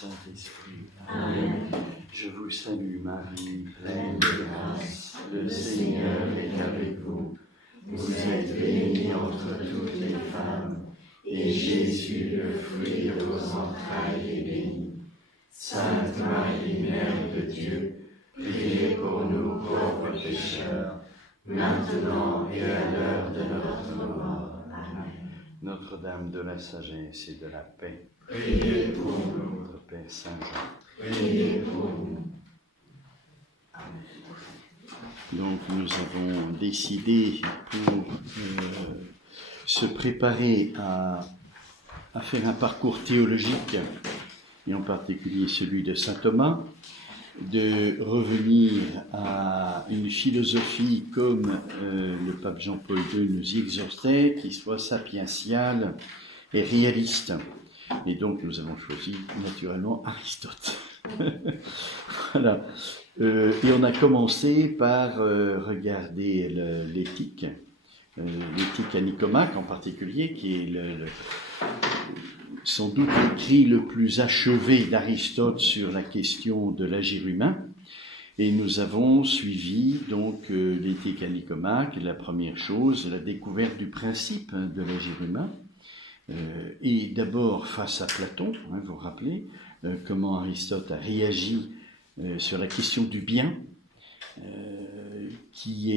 Saint-Esprit. Amen. Je vous salue Marie, pleine de grâce, le Seigneur est avec vous. Vous êtes bénie entre toutes les femmes, et Jésus, le fruit de vos entrailles, est béni. Sainte Marie, Mère de Dieu, priez pour nous pauvres pécheurs, maintenant et à l'heure de notre mort. Amen. Notre-Dame de la sagesse et de la paix, Priez pour nous. notre Père Saint. Priez pour nous. Donc nous avons décidé pour se préparer à faire un parcours théologique, et en particulier celui de saint Thomas, de revenir à une philosophie comme le pape Jean-Paul II nous y exhortait, qui soit sapientiale et réaliste. Et donc nous avons choisi naturellement Aristote. Voilà. Et on a commencé par regarder l'éthique à Nicomaque en particulier, qui est sans doute l'écrit le plus achevé d'Aristote sur la question de l'agir humain. Et nous avons suivi donc l'éthique à Nicomaque. La première chose, la découverte du principe de l'agir humain. Et d'abord face à Platon, vous vous rappelez comment Aristote a réagi sur la question du bien, qui a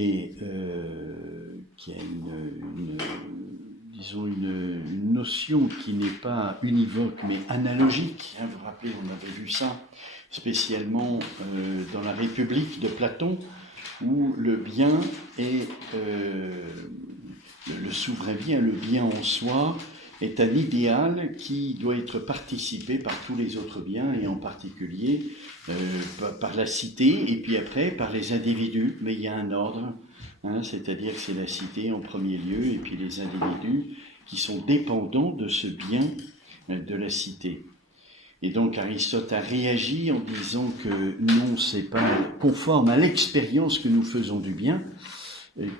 une notion qui n'est pas univoque mais analogique. Vous vous rappelez, on avait vu ça spécialement dans la République de Platon, où le bien est le souverain bien, le bien en soi, est un idéal qui doit être participé par tous les autres biens, et en particulier par la cité, et puis après par les individus. Mais il y a un ordre, c'est-à-dire que c'est la cité en premier lieu, et puis les individus qui sont dépendants de ce bien de la cité. Et donc Aristote a réagi en disant que non, c'est pas conforme à l'expérience que nous faisons du bien,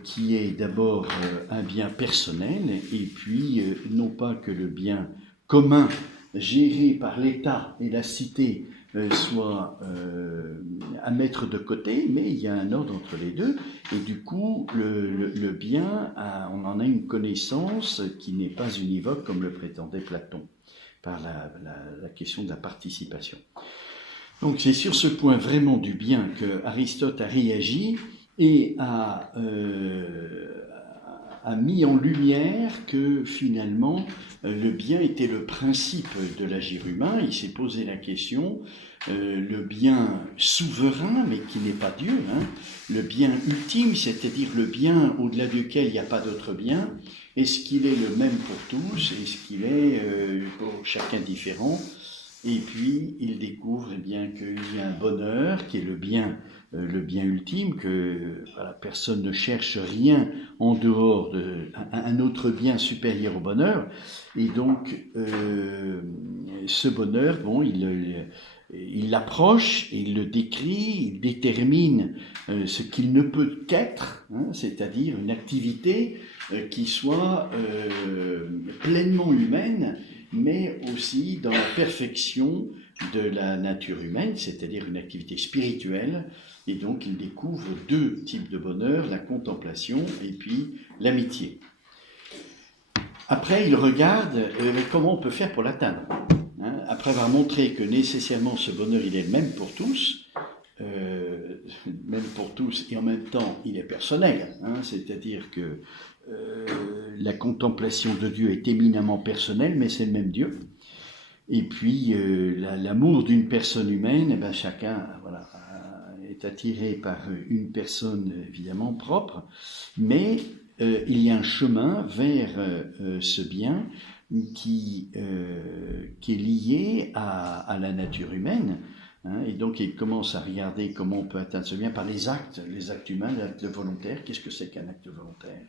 qui est d'abord un bien personnel, et puis non pas que le bien commun géré par l'État et la cité soit à mettre de côté, mais il y a un ordre entre les deux, et du coup le bien, on en a une connaissance qui n'est pas univoque comme le prétendait Platon, par la question de la participation. Donc c'est sur ce point vraiment du bien que Aristote a réagi, et a mis en lumière que finalement le bien était le principe de l'agir humain. Il s'est posé la question, le bien souverain, mais qui n'est pas Dieu, le bien ultime, c'est-à-dire le bien au-delà duquel il n'y a pas d'autre bien, est-ce qu'il est le même pour tous, est-ce qu'il est pour chacun différent? Et puis il découvre bien qu'il y a un bonheur qui est le bien ultime, que personne ne cherche rien en dehors d'un autre bien supérieur au bonheur. Et donc ce bonheur, il l'approche, il le décrit, il détermine ce qu'il ne peut qu'être, c'est-à-dire une activité qui soit pleinement humaine, mais aussi dans la perfection de la nature humaine, c'est-à-dire une activité spirituelle. Et donc il découvre deux types de bonheur, la contemplation et puis l'amitié. Après il regarde comment on peut faire pour l'atteindre. Après avoir montré que nécessairement ce bonheur il est le même pour tous, et en même temps il est personnel, c'est-à-dire que la contemplation de Dieu est éminemment personnelle, mais c'est le même Dieu. Et puis l'amour d'une personne humaine, chacun est attiré par une personne évidemment propre, mais il y a un chemin vers ce bien qui est lié à la nature humaine. Et donc il commence à regarder comment on peut atteindre ce bien par les actes humains, l'acte volontaire. Qu'est-ce que c'est qu'un acte volontaire?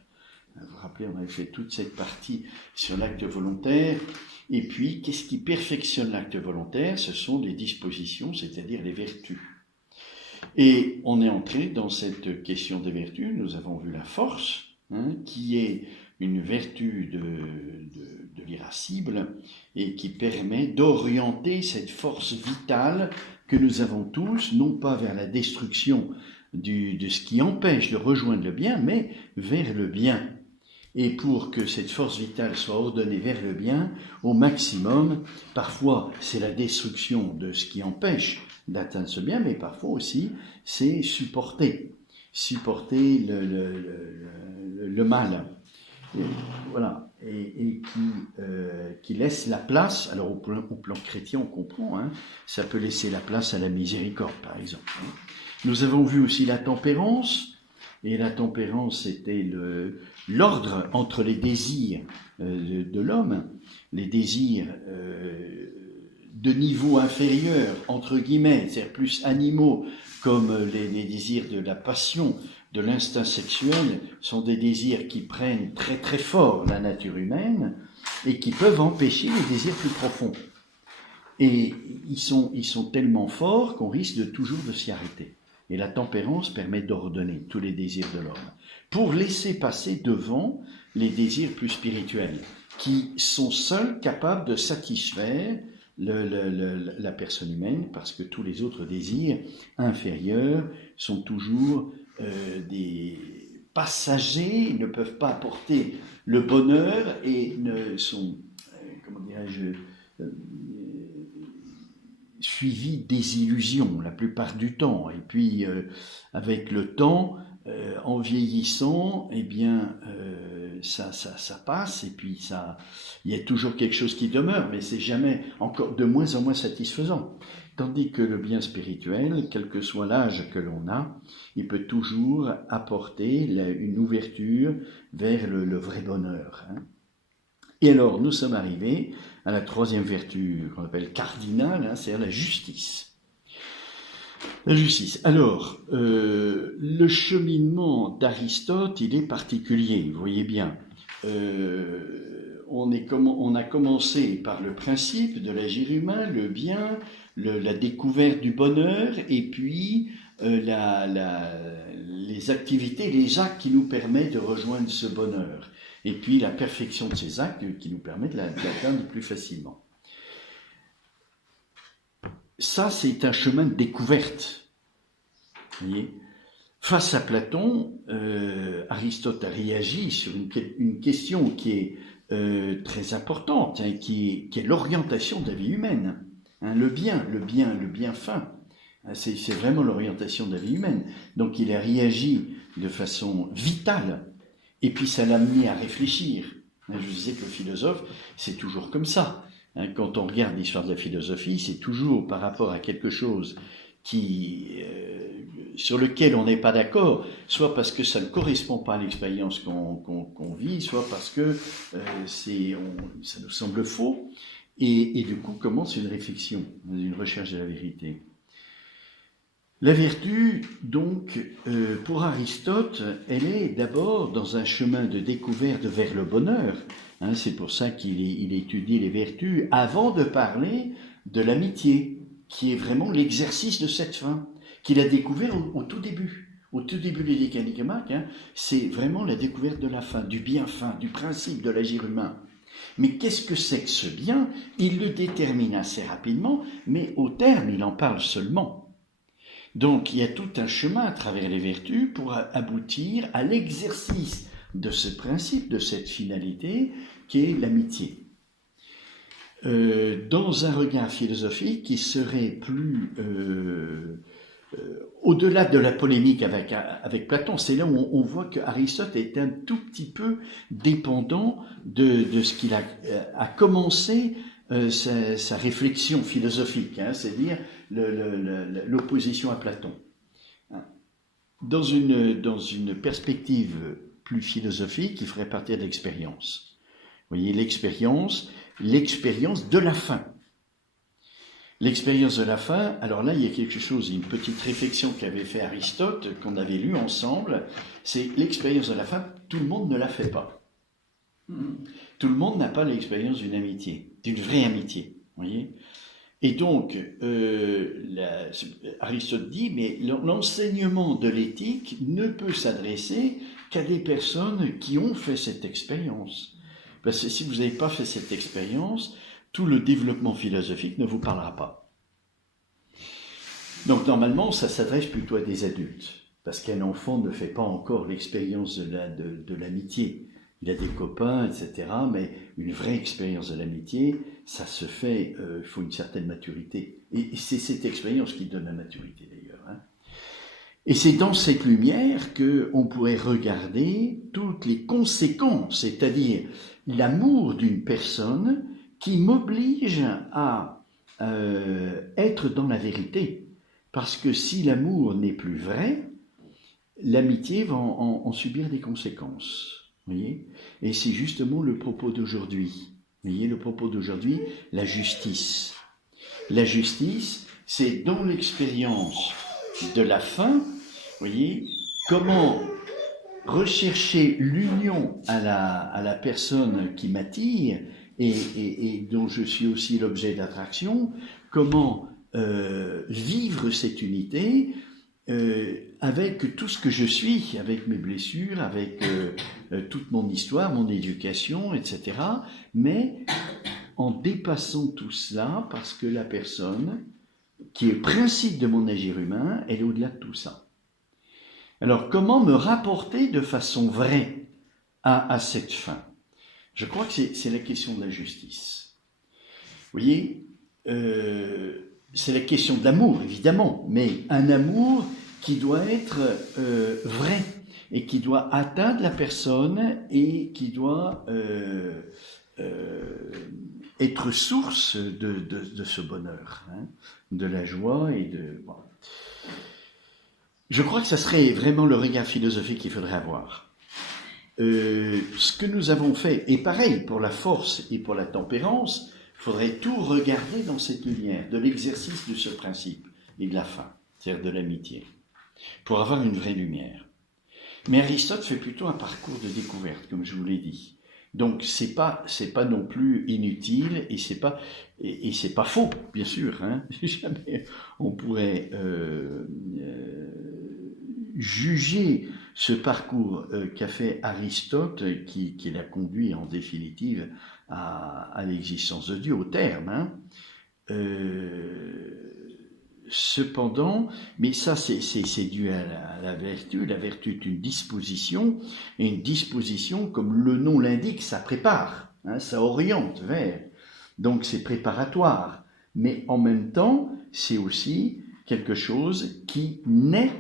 Vous vous rappelez, on avait fait toute cette partie sur l'acte volontaire. Et puis, qu'est-ce qui perfectionne l'acte volontaire? Ce sont les dispositions, c'est-à-dire les vertus. Et on est entré dans cette question des vertus. Nous avons vu la force, qui est une vertu de lire à irascible et qui permet d'orienter cette force vitale que nous avons tous, non pas vers la destruction de ce qui empêche de rejoindre le bien, mais vers le bien. Et pour que cette force vitale soit ordonnée vers le bien, au maximum, parfois c'est la destruction de ce qui empêche d'atteindre ce bien, mais parfois aussi c'est supporter le mal. Et, voilà, et qui laisse la place, alors au plan chrétien on comprend, hein, ça peut laisser la place à la miséricorde par exemple. Nous avons vu aussi la tempérance, et la tempérance c'était l'ordre entre les désirs de l'homme, les désirs de niveau inférieur, entre guillemets, c'est-à-dire plus animaux, comme les désirs de la passion, de l'instinct sexuel, sont des désirs qui prennent très très fort la nature humaine et qui peuvent empêcher les désirs plus profonds. Et ils sont tellement forts qu'on risque toujours de s'y arrêter. Et la tempérance permet d'ordonner tous les désirs de l'homme, pour laisser passer devant les désirs plus spirituels, qui sont seuls capables de satisfaire la personne humaine, parce que tous les autres désirs inférieurs sont toujours des passagers, ne peuvent pas apporter le bonheur et ne sont, comment dirais-je, suivis des illusions la plupart du temps. Et puis, avec le temps, en vieillissant, eh bien, ça passe, et puis il y a toujours quelque chose qui demeure, mais c'est jamais encore de moins en moins satisfaisant. Tandis que le bien spirituel, quel que soit l'âge que l'on a, il peut toujours apporter une ouverture vers le vrai bonheur. Hein. Et alors, nous sommes arrivés à la troisième vertu qu'on appelle cardinale, hein, c'est-à-dire la justice. La justice. Alors, le cheminement d'Aristote, il est particulier, vous voyez bien. On a commencé par le principe de l'agir humain, le bien, la découverte du bonheur, et puis les activités, les actes qui nous permettent de rejoindre ce bonheur. Et puis la perfection de ces actes qui nous permettent de l'atteindre plus facilement. Ça, c'est un chemin de découverte. Vous voyez ? Face à Platon, Aristote a réagi sur une question qui est très importante, hein, qui est l'orientation de la vie humaine. Hein, le bien fin. Hein, c'est vraiment l'orientation de la vie humaine. Donc il a réagi de façon vitale. Et puis ça l'a amené à réfléchir. Je vous disais que le philosophe, c'est toujours comme ça. Quand on regarde l'histoire de la philosophie, c'est toujours par rapport à quelque chose sur lequel on n'est pas d'accord, soit parce que ça ne correspond pas à l'expérience qu'on vit, soit parce que ça nous semble faux. Et du coup commence une réflexion, une recherche de la vérité. La vertu, donc, pour Aristote, elle est d'abord dans un chemin de découverte vers le bonheur. Hein, c'est pour ça qu'il étudie les vertus avant de parler de l'amitié, qui est vraiment l'exercice de cette fin, qu'il a découvert au tout début. Au tout début des Nicomaques, hein, c'est vraiment la découverte de la fin, du bien fin, du principe de l'agir humain. Mais qu'est-ce que c'est que ce bien ? Il le détermine assez rapidement, mais au terme, il en parle seulement. Donc, il y a tout un chemin à travers les vertus pour aboutir à l'exercice de ce principe, de cette finalité, qui est l'amitié. Dans un regard philosophique qui serait plus au-delà de la polémique avec Platon, c'est là où on voit qu'Aristote est un tout petit peu dépendant de ce qu'il a commencé sa réflexion philosophique, hein, c'est-à-dire l'opposition à Platon. Dans une perspective plus philosophique, il ferait partir de l'expérience. Vous voyez, l'expérience de la fin. L'expérience de la fin, alors là, il y a quelque chose, une petite réflexion qu'avait fait Aristote, qu'on avait lu ensemble, c'est l'expérience de la fin, tout le monde ne la fait pas. Tout le monde n'a pas l'expérience d'une amitié, d'une vraie amitié, vous voyez. Et donc, Aristote dit, mais l'enseignement de l'éthique ne peut s'adresser qu'à des personnes qui ont fait cette expérience. Parce que si vous n'avez pas fait cette expérience, tout le développement philosophique ne vous parlera pas. Donc normalement, ça s'adresse plutôt à des adultes, parce qu'un enfant ne fait pas encore l'expérience de l'amitié. Il a des copains, etc., mais une vraie expérience de l'amitié, ça se fait, il faut une certaine maturité. Et c'est cette expérience qui donne la maturité d'ailleurs. Hein. Et c'est dans cette lumière qu'on pourrait regarder toutes les conséquences, c'est-à-dire l'amour d'une personne qui m'oblige à être dans la vérité. Parce que si l'amour n'est plus vrai, l'amitié va en subir des conséquences. Voyez ? Et c'est justement le propos d'aujourd'hui. Voyez, le propos d'aujourd'hui, la justice. La justice, c'est dans l'expérience de la fin, voyez, comment rechercher l'union à la personne qui m'attire et dont je suis aussi l'objet d'attraction, comment vivre cette unité avec tout ce que je suis, avec mes blessures, avec toute mon histoire, mon éducation, etc. Mais en dépassant tout cela, parce que la personne, qui est le principe de mon agir humain, elle est au-delà de tout ça. Alors, comment me rapporter de façon vraie à cette fin ? Je crois que c'est la question de la justice. Vous voyez, c'est la question de l'amour, évidemment, mais un amour qui doit être vrai et qui doit atteindre la personne et qui doit être source de ce bonheur, hein, de la joie et de... Bon. Je crois que ça serait vraiment le regard philosophique qu'il faudrait avoir. Ce que nous avons fait, et pareil pour la force et pour la tempérance, il faudrait tout regarder dans cette lumière, de l'exercice de ce principe et de la fin, c'est-à-dire de l'amitié, pour avoir une vraie lumière. Mais Aristote fait plutôt un parcours de découverte, comme je vous l'ai dit. Donc c'est pas non plus inutile et c'est pas faux, bien sûr. Hein. Jamais on pourrait juger ce parcours qu'a fait Aristote, qui l'a conduit en définitive à l'existence de Dieu, au terme. Hein. Cependant, mais ça c'est dû à la vertu. La vertu est une disposition, et une disposition, comme le nom l'indique, ça prépare, hein, ça oriente vers. Donc c'est préparatoire. Mais en même temps, c'est aussi quelque chose qui naît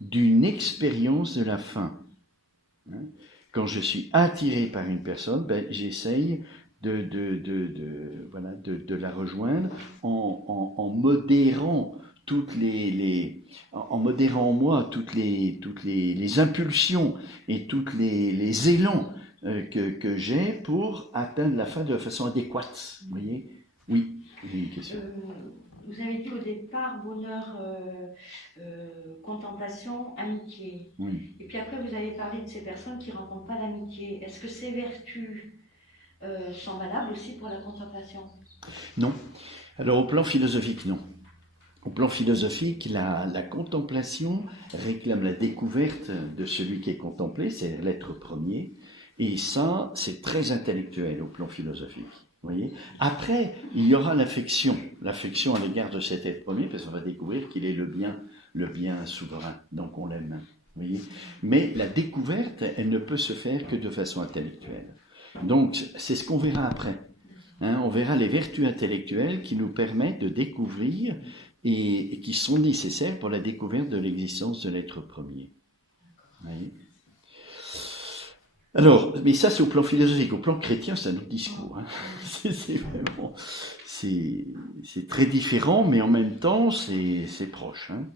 d'une expérience de la fin. Quand je suis attiré par une personne, j'essaye de la rejoindre en modérant en modérant en moi toutes les impulsions et toutes les élans que j'ai pour atteindre la fin de façon adéquate. Vous voyez ? Oui, j'ai une question. Vous avez dit au départ bonheur, contemplation, amitié. Oui. Et puis après vous avez parlé de ces personnes qui ne rencontrent pas d'amitié. Est-ce que ces vertus sont valables aussi pour la contemplation ? Non. Alors au plan philosophique, non. Au plan philosophique, la contemplation réclame la découverte de celui qui est contemplé, c'est l'être premier, et ça, c'est très intellectuel au plan philosophique. Vous voyez ? Après, il y aura l'affection à l'égard de cet être premier, parce qu'on va découvrir qu'il est le bien souverain, donc on l'aime. Vous voyez ? Mais la découverte, elle ne peut se faire que de façon intellectuelle. Donc, c'est ce qu'on verra après. Hein, on verra les vertus intellectuelles qui nous permettent de découvrir et qui sont nécessaires pour la découverte de l'existence de l'être premier. Oui. Alors, mais ça c'est au plan philosophique. Au plan chrétien, c'est un autre discours. Hein. C'est très différent, mais en même temps, c'est proche. Hein.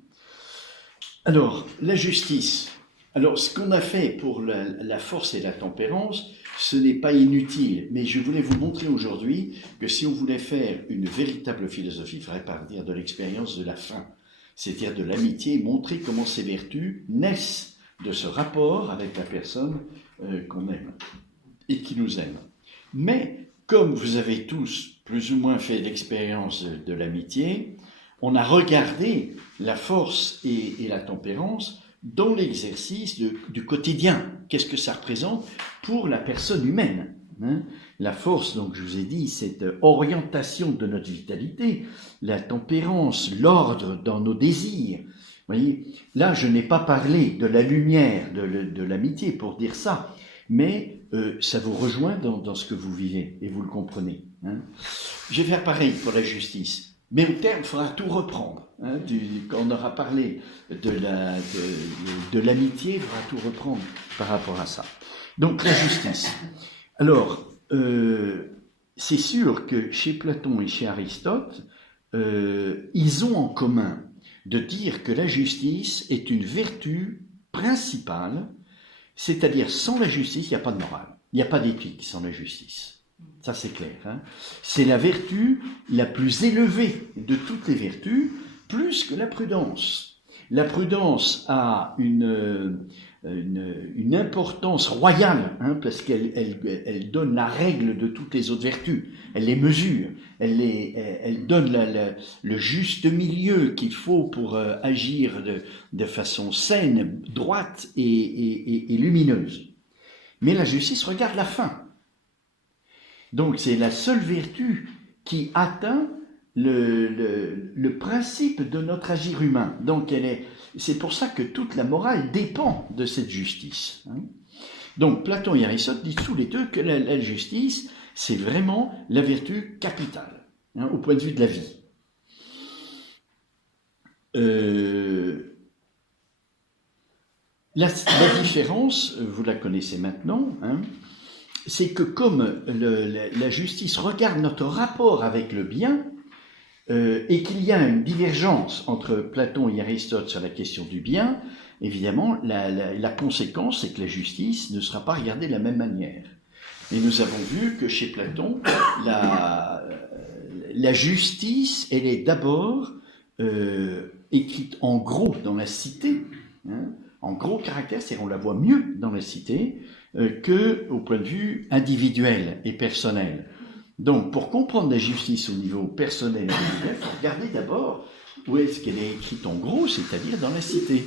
Alors, la justice. Alors, ce qu'on a fait pour la force et la tempérance, ce n'est pas inutile, mais je voulais vous montrer aujourd'hui que si on voulait faire une véritable philosophie, il faudrait partir de l'expérience de la fin, c'est-à-dire de l'amitié, et montrer comment ces vertus naissent de ce rapport avec la personne qu'on aime et qui nous aime. Mais, comme vous avez tous plus ou moins fait l'expérience de l'amitié, on a regardé la force et la tempérance dans l'exercice du quotidien. Qu'est-ce que ça représente pour la personne humaine ? Vous Hein. La force, donc je vous ai dit, cette orientation de notre vitalité, la tempérance, l'ordre dans nos désirs. Vous voyez, là, je n'ai pas parlé de la lumière, de l'amitié pour dire ça, mais ça vous rejoint dans ce que vous vivez et vous le comprenez. Hein. Je vais faire pareil pour la justice, mais au terme, il faudra tout reprendre. Hein, quand on aura parlé de l'amitié, il faudra tout reprendre par rapport à ça. Donc la justice. Alors, c'est sûr que chez Platon et chez Aristote, ils ont en commun de dire que la justice est une vertu principale, c'est-à-dire sans la justice, il n'y a pas de morale, il n'y a pas d'éthique sans la justice. Ça c'est clair. Hein. C'est la vertu la plus élevée de toutes les vertus, plus que la prudence. La prudence a une importance royale, hein, parce qu'elle donne la règle de toutes les autres vertus, elle les mesure, elle donne le juste milieu qu'il faut pour agir de façon saine, droite et lumineuse. Mais la justice regarde la fin. Donc c'est la seule vertu qui atteint le principe de notre agir humain. Donc c'est pour ça que toute la morale dépend de cette justice. Hein. Donc Platon et Aristote disent tous les deux que la justice, c'est vraiment la vertu capitale, hein, au point de vue de la vie. La différence, vous la connaissez maintenant, hein, c'est que comme la justice regarde notre rapport avec le bien, et qu'il y a une divergence entre Platon et Aristote sur la question du bien, évidemment, la conséquence, c'est que la justice ne sera pas regardée de la même manière. Et nous avons vu que chez Platon, la justice, elle est d'abord écrite en gros dans la cité, hein, en gros caractère, c'est-à-dire on la voit mieux dans la cité que au point de vue individuel et personnel. Donc, pour comprendre la justice au niveau personnel et individuel, il faut regarder d'abord où est-ce qu'elle est écrite en gros, c'est-à-dire dans la cité.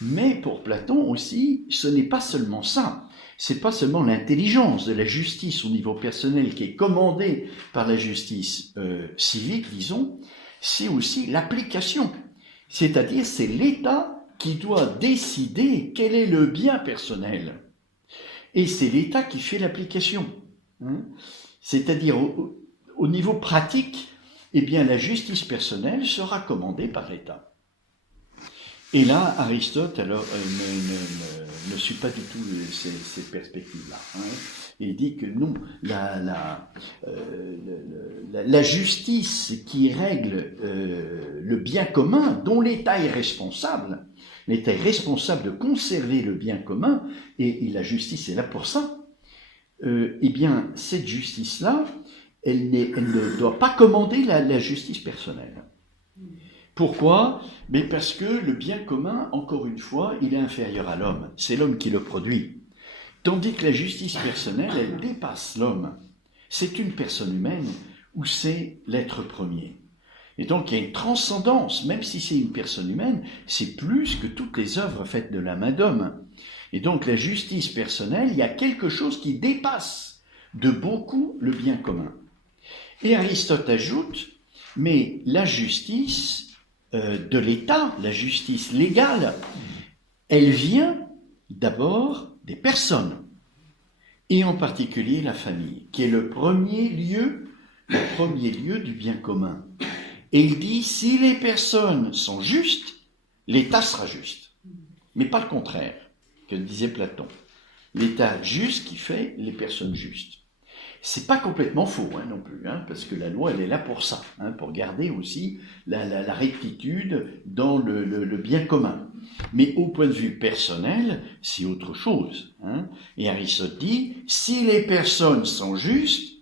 Mais pour Platon aussi, ce n'est pas seulement ça. C'est pas seulement l'intelligence de la justice au niveau personnel qui est commandée par la justice civique, disons, c'est aussi l'application. C'est-à-dire, c'est l'État qui doit décider quel est le bien personnel. Et c'est l'État qui fait l'application. Hein. C'est-à-dire, au niveau pratique, eh bien, la justice personnelle sera commandée par l'État. Et là, Aristote, alors, ne suit pas du tout ces perspectives-là. Hein. Il dit que non, la justice qui règle le bien commun, dont l'État est responsable de conserver le bien commun, et la justice est là pour ça, eh bien, cette justice-là, elle ne doit pas commander la justice personnelle. Pourquoi ? Mais parce que le bien commun, encore une fois, il est inférieur à l'homme. C'est l'homme qui le produit. Tandis que la justice personnelle, elle dépasse l'homme. C'est une personne humaine ou c'est l'être premier. Et donc il y a une transcendance, même si c'est une personne humaine, c'est plus que toutes les œuvres faites de la main d'homme. Et donc la justice personnelle, il y a quelque chose qui dépasse de beaucoup le bien commun. Et Aristote ajoute, mais la justice de l'État, la justice légale, elle vient d'abord des personnes, et en particulier la famille, qui est le premier lieu du bien commun. Et il dit, si les personnes sont justes, l'État sera juste. Mais pas le contraire, que disait Platon. L'État juste qui fait les personnes justes. C'est pas complètement faux non plus, parce que la loi, elle est là pour ça, pour garder aussi la rectitude dans le bien commun. Mais au point de vue personnel, c'est autre chose. Et Aristote dit, si les personnes sont justes,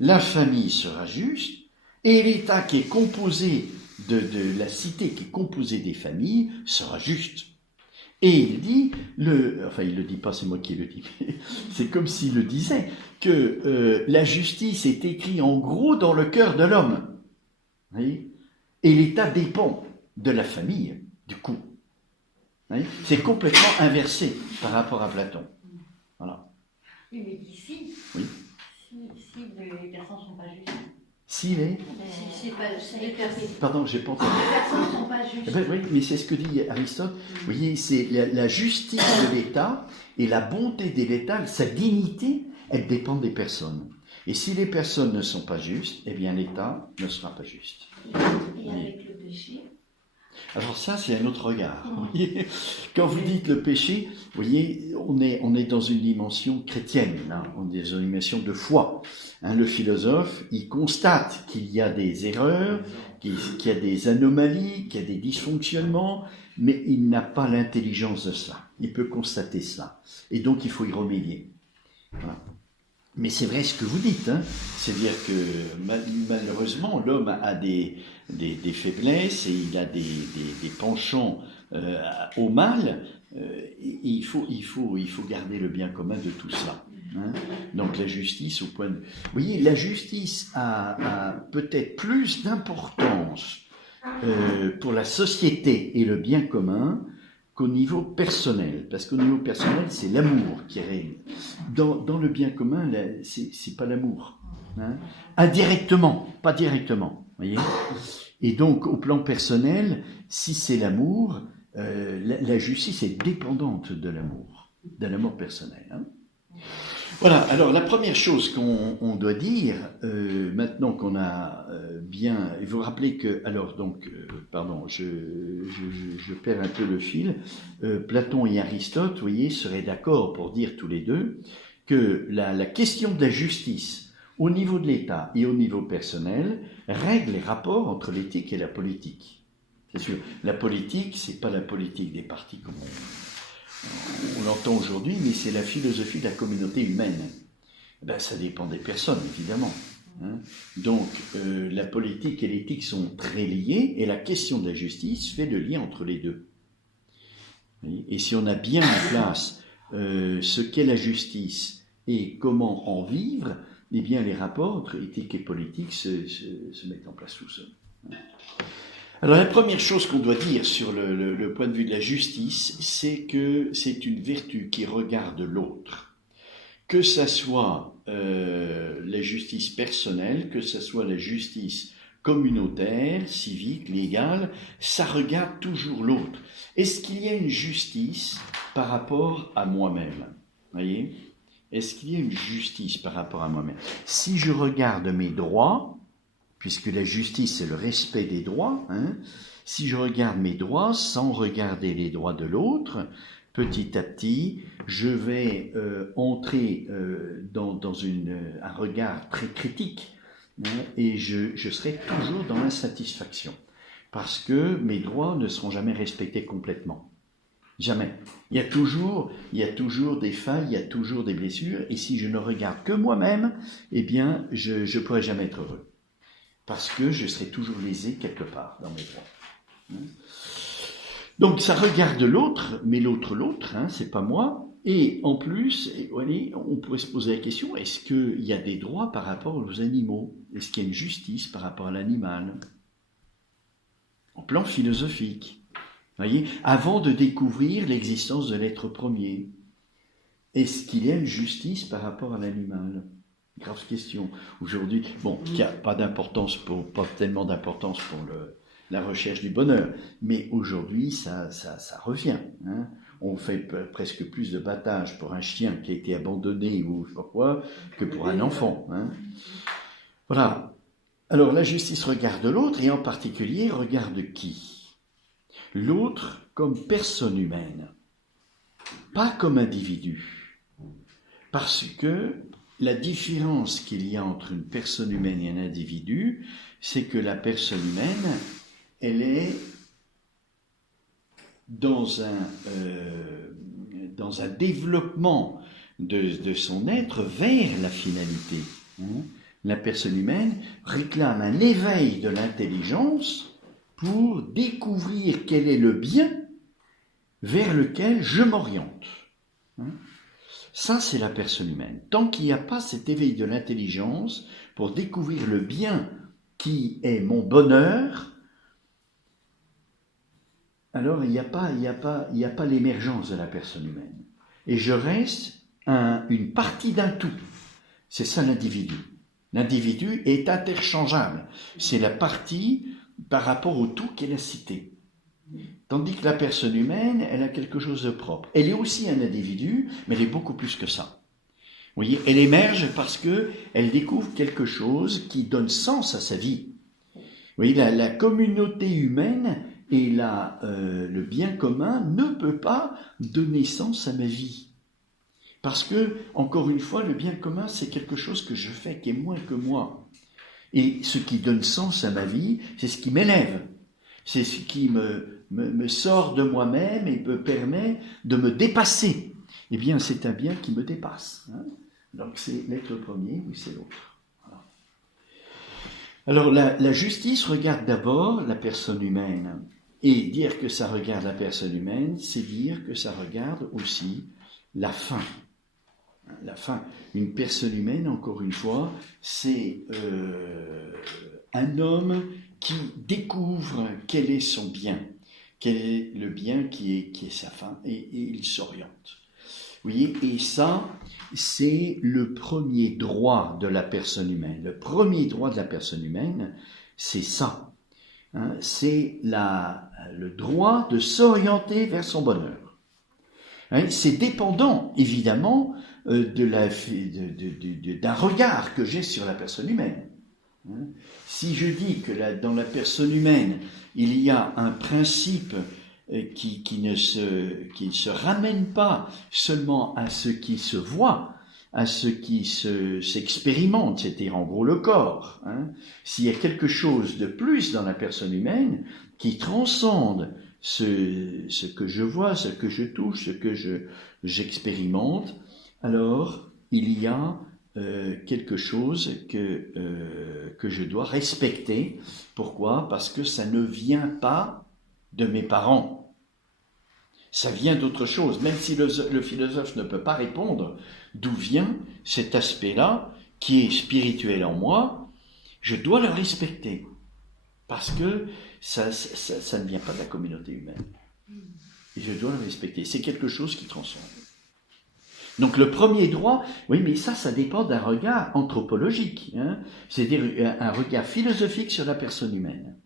la famille sera juste, et l'État qui est composé de la cité, qui est composé des familles, sera juste. Et il dit, il le dit pas, c'est moi qui le dis, mais c'est comme s'il le disait, que la justice est écrite en gros dans le cœur de l'homme. Et l'État dépend de la famille, du coup. C'est complètement inversé par rapport à Platon. Voilà. Oui, mais d'ici, Oui. si les personnes ne sont pas justes. Si les... Si les personnes Pardon, j'ai pas entendu. ne sont pas justes. Eh ben oui, mais c'est ce que dit Aristote. Vous voyez, c'est la justice de l'État et la bonté de l'État, sa dignité, elle dépend des personnes. Et si les personnes ne sont pas justes, eh bien l'État ne sera pas juste. Et avec le péché. Alors ça, c'est un autre regard. Vous voyez, quand vous dites le péché, vous voyez, on est dans une dimension chrétienne, là, on est dans une dimension de foi. Hein, le philosophe, il constate qu'il y a des erreurs, qu'il y a des anomalies, qu'il y a des dysfonctionnements, mais il n'a pas l'intelligence de cela. Il peut constater cela. Et donc, il faut y remédier. Voilà. Mais c'est vrai ce que vous dites, hein. C'est-à-dire que malheureusement, l'homme a des faiblesses et il a des penchants au mal. Il faut garder le bien commun de tout cela. Hein. Donc la justice au point de... Vous voyez, la justice a peut-être plus d'importance pour la société et le bien commun qu'au niveau personnel, parce qu'au niveau personnel, c'est l'amour qui règne. Dans le bien commun, là, c'est pas l'amour. Hein. Indirectement, pas directement. Voyez. Et donc, au plan personnel, si c'est l'amour, la justice est dépendante de l'amour personnel. Hein. Voilà, alors la première chose qu'on doit dire, maintenant qu'on a bien... Il faut rappeler que... Alors donc, pardon, je perds un peu le fil. Platon et Aristote, vous voyez, seraient d'accord pour dire tous les deux que la question de la justice au niveau de l'État et au niveau personnel règle les rapports entre l'éthique et la politique. C'est sûr, la politique, c'est pas la politique des partis comme on l'entend aujourd'hui, mais c'est la philosophie de la communauté humaine. Ben, ça dépend des personnes, évidemment. Hein. Donc, la politique et l'éthique sont très liées, et la question de la justice fait le lien entre les deux. Et si on a bien en place ce qu'est la justice et comment en vivre, eh bien, les rapports entre éthique et politique se mettent en place tout seuls. Alors la première chose qu'on doit dire sur le point de vue de la justice, c'est que c'est une vertu qui regarde l'autre. Que ça soit la justice personnelle, que ça soit la justice communautaire, civique, légale, ça regarde toujours l'autre. Est-ce qu'il y a une justice par rapport à moi-même ? Voyez ? Est-ce qu'il y a une justice par rapport à moi-même ? Si je regarde mes droits, puisque la justice, c'est le respect des droits, hein, si je regarde mes droits sans regarder les droits de l'autre, petit à petit, je vais entrer dans un regard très critique, hein, et je serai toujours dans l'insatisfaction, parce que mes droits ne seront jamais respectés complètement. Jamais. Il y a toujours des failles, il y a toujours des blessures, et si je ne regarde que moi-même, eh bien, je ne pourrai jamais être heureux. Parce que je serai toujours lésé quelque part dans mes droits. Donc ça regarde l'autre, mais l'autre, hein, c'est pas moi. Et en plus, on pourrait se poser la question, est-ce qu'il y a des droits par rapport aux animaux ? Est-ce qu'il y a une justice par rapport à l'animal ? En plan philosophique. Voyez, avant de découvrir l'existence de l'être premier, est-ce qu'il y a une justice par rapport à l'animal ? Grave question. Aujourd'hui, bon, il n'y a pas tellement d'importance pour la recherche du bonheur, mais aujourd'hui, ça revient. Hein. On fait presque plus de battage pour un chien qui a été abandonné ou je sais pas quoi que pour un enfant. Hein. Voilà. Alors, la justice regarde l'autre et en particulier regarde qui ? L'autre comme personne humaine, pas comme individu. Parce que la différence qu'il y a entre une personne humaine et un individu, c'est que la personne humaine, elle est dans un développement de son être vers la finalité. Hein. La personne humaine réclame un éveil de l'intelligence pour découvrir quel est le bien vers lequel je m'oriente. Hein. Ça, c'est la personne humaine. Tant qu'il n'y a pas cet éveil de l'intelligence pour découvrir le bien qui est mon bonheur, alors il n'y a pas l'émergence de la personne humaine. Et je reste une partie d'un tout. C'est ça l'individu. L'individu est interchangeable. C'est la partie par rapport au tout qu'est la cité. Tandis que la personne humaine, elle a quelque chose de propre. Elle est aussi un individu, mais elle est beaucoup plus que ça. Vous voyez, elle émerge parce qu'elle découvre quelque chose qui donne sens à sa vie. Vous voyez, la communauté humaine et le bien commun ne peut pas donner sens à ma vie. Parce que, encore une fois, le bien commun, c'est quelque chose que je fais, qui est moins que moi. Et ce qui donne sens à ma vie, c'est ce qui m'élève. C'est ce qui me sort de moi-même et me permet de me dépasser. Eh bien, c'est un bien qui me dépasse. Hein. Donc, c'est l'être premier ou c'est l'autre. Voilà. Alors, la justice regarde d'abord la personne humaine. Et dire que ça regarde la personne humaine, c'est dire que ça regarde aussi la fin. La fin. Une personne humaine, encore une fois, c'est un homme qui découvre quel est son bien, quel est le bien qui est sa fin, et il s'oriente. Vous voyez, et ça, c'est le premier droit de la personne humaine. Le premier droit de la personne humaine, c'est ça. Hein, c'est le droit de s'orienter vers son bonheur. Hein, c'est dépendant, évidemment, d'un regard que j'ai sur la personne humaine. Hein, si je dis que dans la personne humaine, il y a un principe qui ne se ramène pas seulement à ce qui se voit, à ce qui s'expérimente, c'est-à-dire en gros le corps. Hein. S'il y a quelque chose de plus dans la personne humaine qui transcende ce que je vois, ce que je touche, ce que j'expérimente, alors il y a quelque chose que je dois respecter. Pourquoi ? Parce que ça ne vient pas de mes parents. Ça vient d'autre chose. Même si le philosophe ne peut pas répondre d'où vient cet aspect-là, qui est spirituel en moi, je dois le respecter. Parce que ça ne vient pas de la communauté humaine. Et je dois le respecter. C'est quelque chose qui transcende. Donc le premier droit, oui, mais ça dépend d'un regard anthropologique, hein, c'est-à-dire un regard philosophique sur la personne humaine.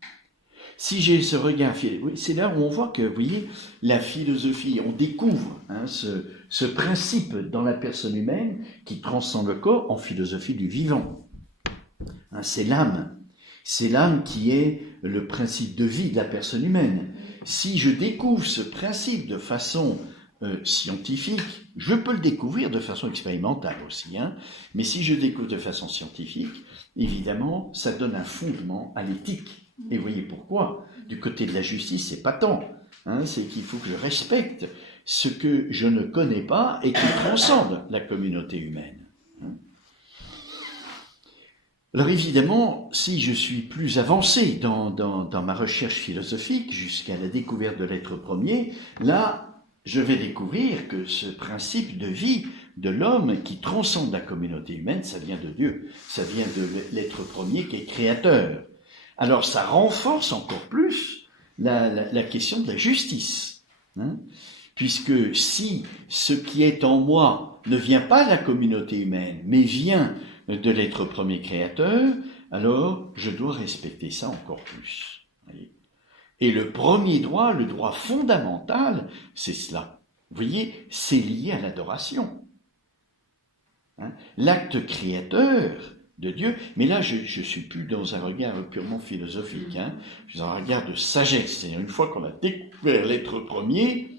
Si j'ai ce regard, c'est là où on voit que, vous voyez, la philosophie, on découvre ce principe dans la personne humaine qui transcende le corps en philosophie du vivant. Hein, c'est l'âme qui est le principe de vie de la personne humaine. Si je découvre ce principe de façon scientifique, je peux le découvrir de façon expérimentale aussi, hein, mais si je découvre de façon scientifique, évidemment, ça donne un fondement à l'éthique. Et vous voyez pourquoi ? Du côté de la justice, c'est pas tant. Hein, c'est qu'il faut que je respecte ce que je ne connais pas et qui transcende la communauté humaine. Hein. Alors évidemment, si je suis plus avancé dans ma recherche philosophique jusqu'à la découverte de l'être premier, là, je vais découvrir que ce principe de vie de l'homme qui transcende la communauté humaine, ça vient de Dieu. Ça vient de l'être premier qui est créateur. Alors ça renforce encore plus la question de la justice. Hein, puisque si ce qui est en moi ne vient pas de la communauté humaine, mais vient de l'être premier créateur, alors je dois respecter ça encore plus. Voyez. Et le premier droit, le droit fondamental, c'est cela. Vous voyez, c'est lié à l'adoration. Hein, l'acte créateur de Dieu, mais là je suis plus dans un regard purement philosophique, hein. Je suis dans un regard de sagesse, c'est-à-dire une fois qu'on a découvert l'être premier,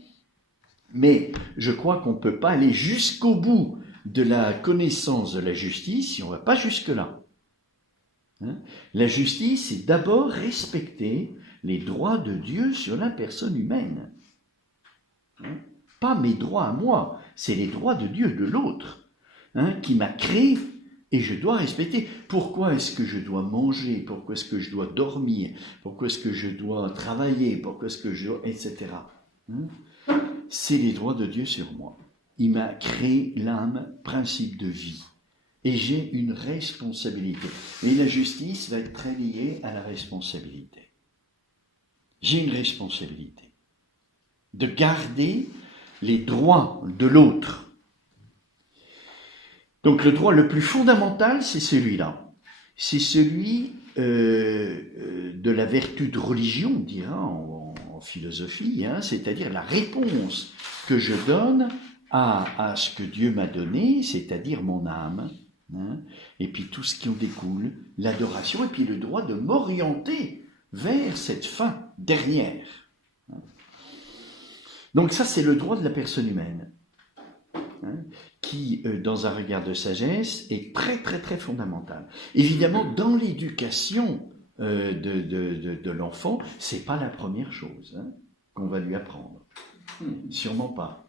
mais je crois qu'on ne peut pas aller jusqu'au bout de la connaissance de la justice si on ne va pas jusque-là. Hein. La justice, c'est d'abord respecter les droits de Dieu sur la personne humaine. Hein. Pas mes droits à moi, c'est les droits de Dieu, de l'autre, hein, qui m'a créé. Et je dois respecter. Pourquoi est-ce que je dois manger? Pourquoi est-ce que je dois dormir? Pourquoi est-ce que je dois travailler? Pourquoi est-ce que je dois... etc. Hein? C'est les droits de Dieu sur moi. Il m'a créé l'âme, principe de vie. Et j'ai une responsabilité. Et la justice va être très liée à la responsabilité. J'ai une responsabilité de garder les droits de l'autre. Donc le droit le plus fondamental, c'est celui-là. C'est celui de la vertu de religion, on dira en philosophie, hein, c'est-à-dire la réponse que je donne à ce que Dieu m'a donné, c'est-à-dire mon âme, hein, et puis tout ce qui en découle, l'adoration, et puis le droit de m'orienter vers cette fin dernière. Donc ça, c'est le droit de la personne humaine, hein, qui, dans un regard de sagesse, est très, très, très fondamental. Évidemment, dans l'éducation de l'enfant, c'est pas la première chose, hein, qu'on va lui apprendre. Sûrement pas.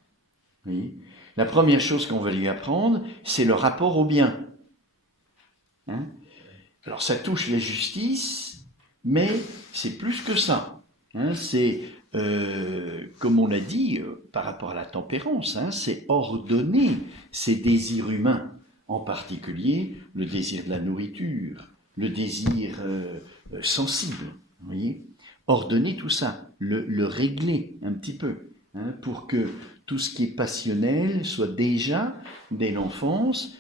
Oui. La première chose qu'on va lui apprendre, c'est le rapport au bien. Hein? Alors ça touche la justice, mais c'est plus que ça. Hein? C'est, comme on l'a dit, par rapport à la tempérance, hein, c'est ordonner ses désirs humains, en particulier le désir de la nourriture, le désir sensible. Vous voyez? Ordonner tout ça, le régler un petit peu, hein, pour que tout ce qui est passionnel soit déjà, dès l'enfance,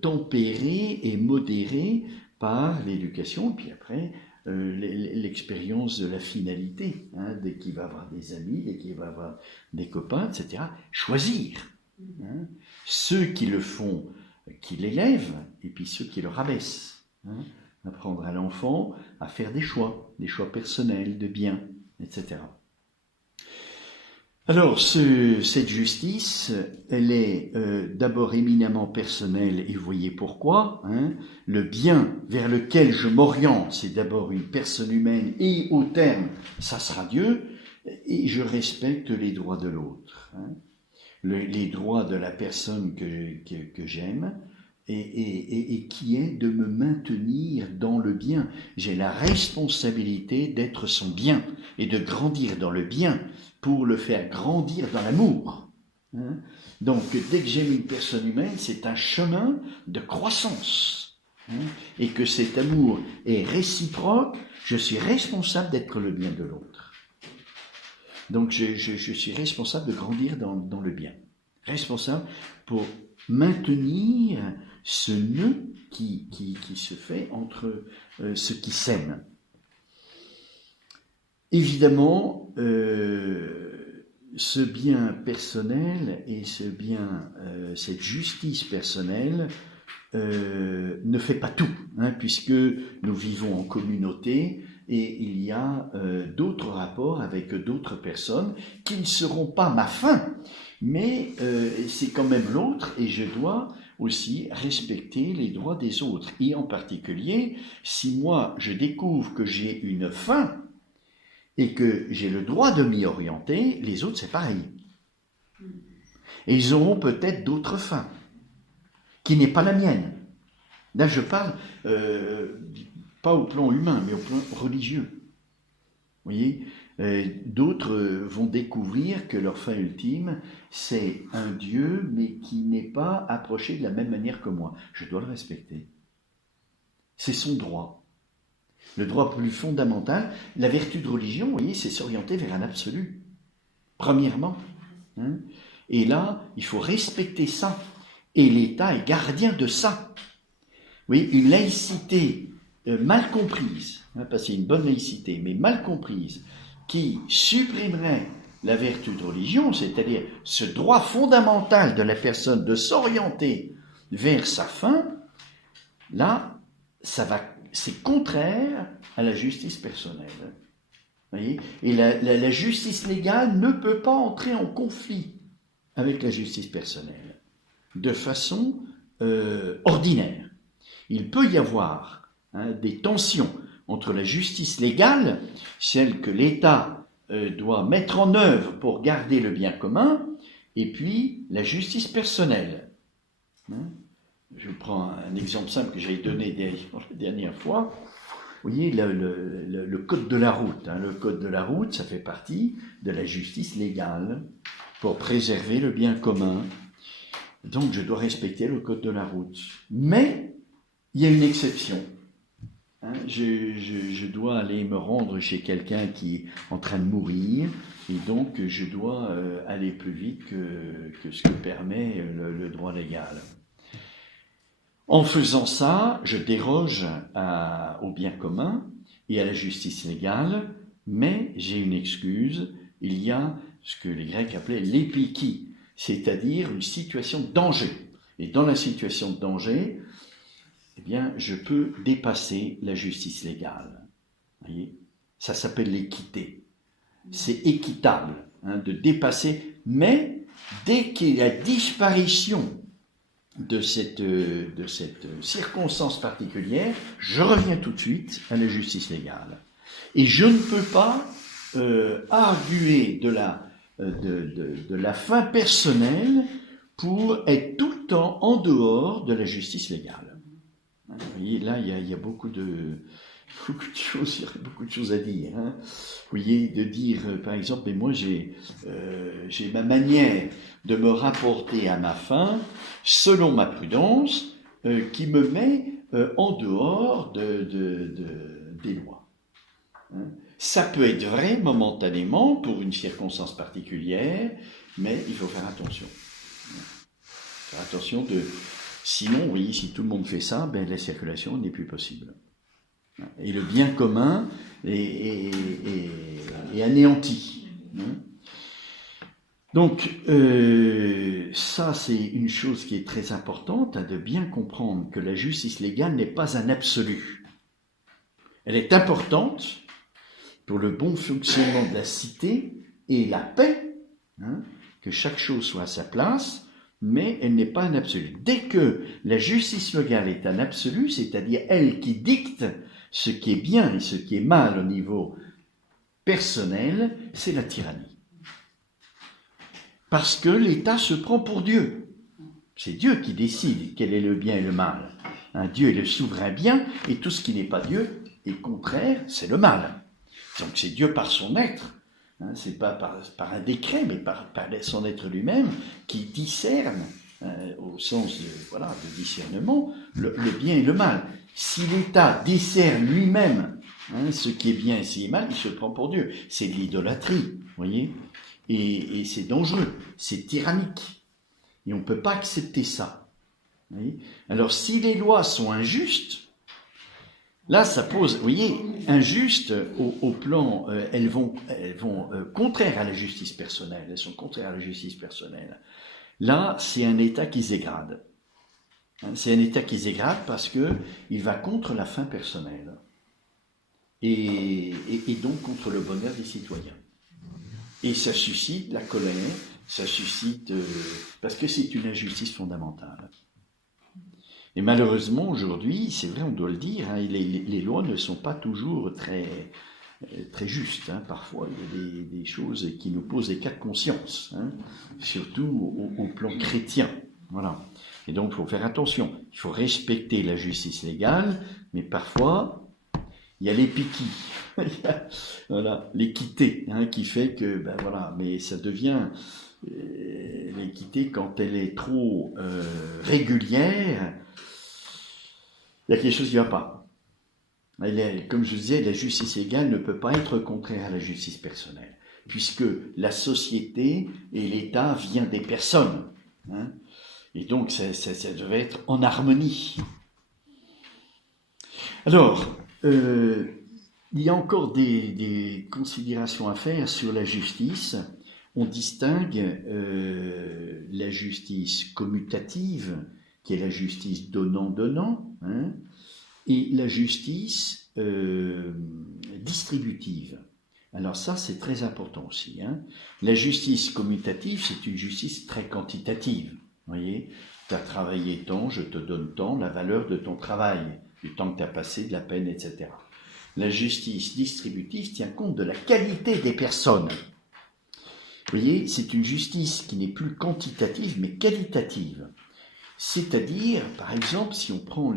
tempéré et modéré par l'éducation, et puis après, l'expérience de la finalité, hein, dès qu'il va avoir des amis, dès qu'il va avoir des copains, etc. Choisir. Hein, ceux qui le font, qui l'élèvent, et puis ceux qui le rabaissent. Hein, apprendre à l'enfant à faire des choix personnels, de bien, etc. Alors, cette justice, elle est d'abord éminemment personnelle, et vous voyez pourquoi. Hein, le bien vers lequel je m'oriente, c'est d'abord une personne humaine, et au terme, ça sera Dieu, et je respecte les droits de l'autre. Hein, les droits de la personne que j'aime, et qui est de me maintenir dans le bien. J'ai la responsabilité d'être son bien, et de grandir dans le bien, pour le faire grandir dans l'amour. Hein? Donc, dès que j'aime une personne humaine, c'est un chemin de croissance. Hein? Et que cet amour est réciproque, je suis responsable d'être le bien de l'autre. Donc, je suis responsable de grandir dans le bien. Responsable pour maintenir ce nœud qui se fait entre ceux qui s'aiment. Évidemment, ce bien personnel et cette justice personnelle ne fait pas tout, hein, puisque nous vivons en communauté et il y a d'autres rapports avec d'autres personnes qui ne seront pas ma fin, mais c'est quand même l'autre et je dois aussi respecter les droits des autres. Et en particulier, si moi je découvre que j'ai une fin, et que j'ai le droit de m'y orienter, les autres c'est pareil. Et ils auront peut-être d'autres fins, qui n'est pas la mienne. Là je parle, pas au plan humain, mais au plan religieux. Vous voyez, d'autres vont découvrir que leur fin ultime, c'est un Dieu, mais qui n'est pas approché de la même manière que moi. Je dois le respecter. C'est son droit. Le droit plus fondamental, la vertu de religion, vous voyez, c'est s'orienter vers un absolu. Premièrement. Hein, et là, il faut respecter ça. Et l'État est gardien de ça. Vous voyez, une laïcité mal comprise, hein, pas c'est une bonne laïcité, mais mal comprise, qui supprimerait la vertu de religion, c'est-à-dire ce droit fondamental de la personne de s'orienter vers sa fin, là, c'est contraire à la justice personnelle. Voyez, et la justice légale ne peut pas entrer en conflit avec la justice personnelle de façon ordinaire. Il peut y avoir des tensions entre la justice légale, celle que l'État doit mettre en œuvre pour garder le bien commun, et puis la justice personnelle. Je prends un exemple simple que j'ai donné la dernière fois. Vous voyez, le code de la route. Le code de la route, ça fait partie de la justice légale pour préserver le bien commun. Donc, je dois respecter le code de la route. Mais, il y a une exception. Je dois aller me rendre chez quelqu'un qui est en train de mourir, et donc je dois aller plus vite que ce que permet le droit légal. En faisant ça, je déroge au bien commun et à la justice légale, mais j'ai une excuse, il y a ce que les Grecs appelaient l'épiki, c'est-à-dire une situation de danger. Et dans la situation de danger, eh bien, je peux dépasser la justice légale. Vous voyez ? Ça s'appelle l'équité. C'est équitable de dépasser, mais dès qu'il y a disparition de cette circonstance particulière, je reviens tout de suite à la justice légale. Et je ne peux pas arguer de la fin personnelle pour être tout le temps en dehors de la justice légale. Vous voyez, là, il y a beaucoup de choses à dire. Vous voyez, de dire, par exemple, mais moi j'ai ma manière de me rapporter à ma fin selon ma prudence qui me met en dehors des lois. Ça peut être vrai momentanément pour une circonstance particulière, mais il faut faire attention. Faire attention sinon, vous voyez, si tout le monde fait ça, ben, la circulation n'est plus possible. Et le bien commun est anéanti. Donc, ça, c'est une chose qui est très importante, de bien comprendre que la justice légale n'est pas un absolu. Elle est importante pour le bon fonctionnement de la cité et la paix, que chaque chose soit à sa place, mais elle n'est pas un absolu. Dès que la justice légale est un absolu, c'est-à-dire elle qui dicte ce qui est bien et ce qui est mal au niveau personnel, c'est la tyrannie. Parce que l'État se prend pour Dieu. C'est Dieu qui décide quel est le bien et le mal. Dieu est le souverain bien, et tout ce qui n'est pas Dieu est contraire, c'est le mal. Donc c'est Dieu par son être, c'est pas par un décret, mais par son être lui-même, qui discerne, au sens de discernement, le bien et le mal. Si l'État discerne lui-même ce qui est bien et ce qui est mal, il se prend pour Dieu. C'est de l'idolâtrie, vous voyez, et c'est dangereux, c'est tyrannique. Et on ne peut pas accepter ça. Vous voyez. Alors si les lois sont injustes, là ça pose, vous voyez, injustes au plan, elles vont contraires à la justice personnelle, elles sont contraires à la justice personnelle. Là, c'est un État qui se dégrade. C'est un État qui se dégrade parce qu'il va contre la fin personnelle et donc contre le bonheur des citoyens. Et ça suscite la colère, ça suscite... parce que c'est une injustice fondamentale. Et malheureusement, aujourd'hui, c'est vrai, on doit le dire, les lois ne sont pas toujours très justes. Parfois, il y a des choses qui nous posent des cas de conscience, surtout au plan chrétien. Voilà. Et donc, il faut faire attention. Il faut respecter la justice légale, mais parfois, il y a l'épiki, voilà, l'équité, qui fait que, mais ça devient l'équité quand elle est trop régulière. Il y a quelque chose qui ne va pas. Comme je disais, la justice légale ne peut pas être contraire à la justice personnelle, puisque la société et l'État viennent des personnes. Et donc, ça devait être en harmonie. Alors, il y a encore des considérations à faire sur la justice. On distingue la justice commutative, qui est la justice donnant-donnant, et la justice distributive. Alors ça, c'est très important aussi. La justice commutative, c'est une justice très quantitative. Vous voyez, tu as travaillé tant, je te donne tant, la valeur de ton travail, du temps que tu as passé, de la peine, etc. La justice distributive tient compte de la qualité des personnes. Vous voyez, c'est une justice qui n'est plus quantitative, mais qualitative. C'est-à-dire, par exemple, si on prend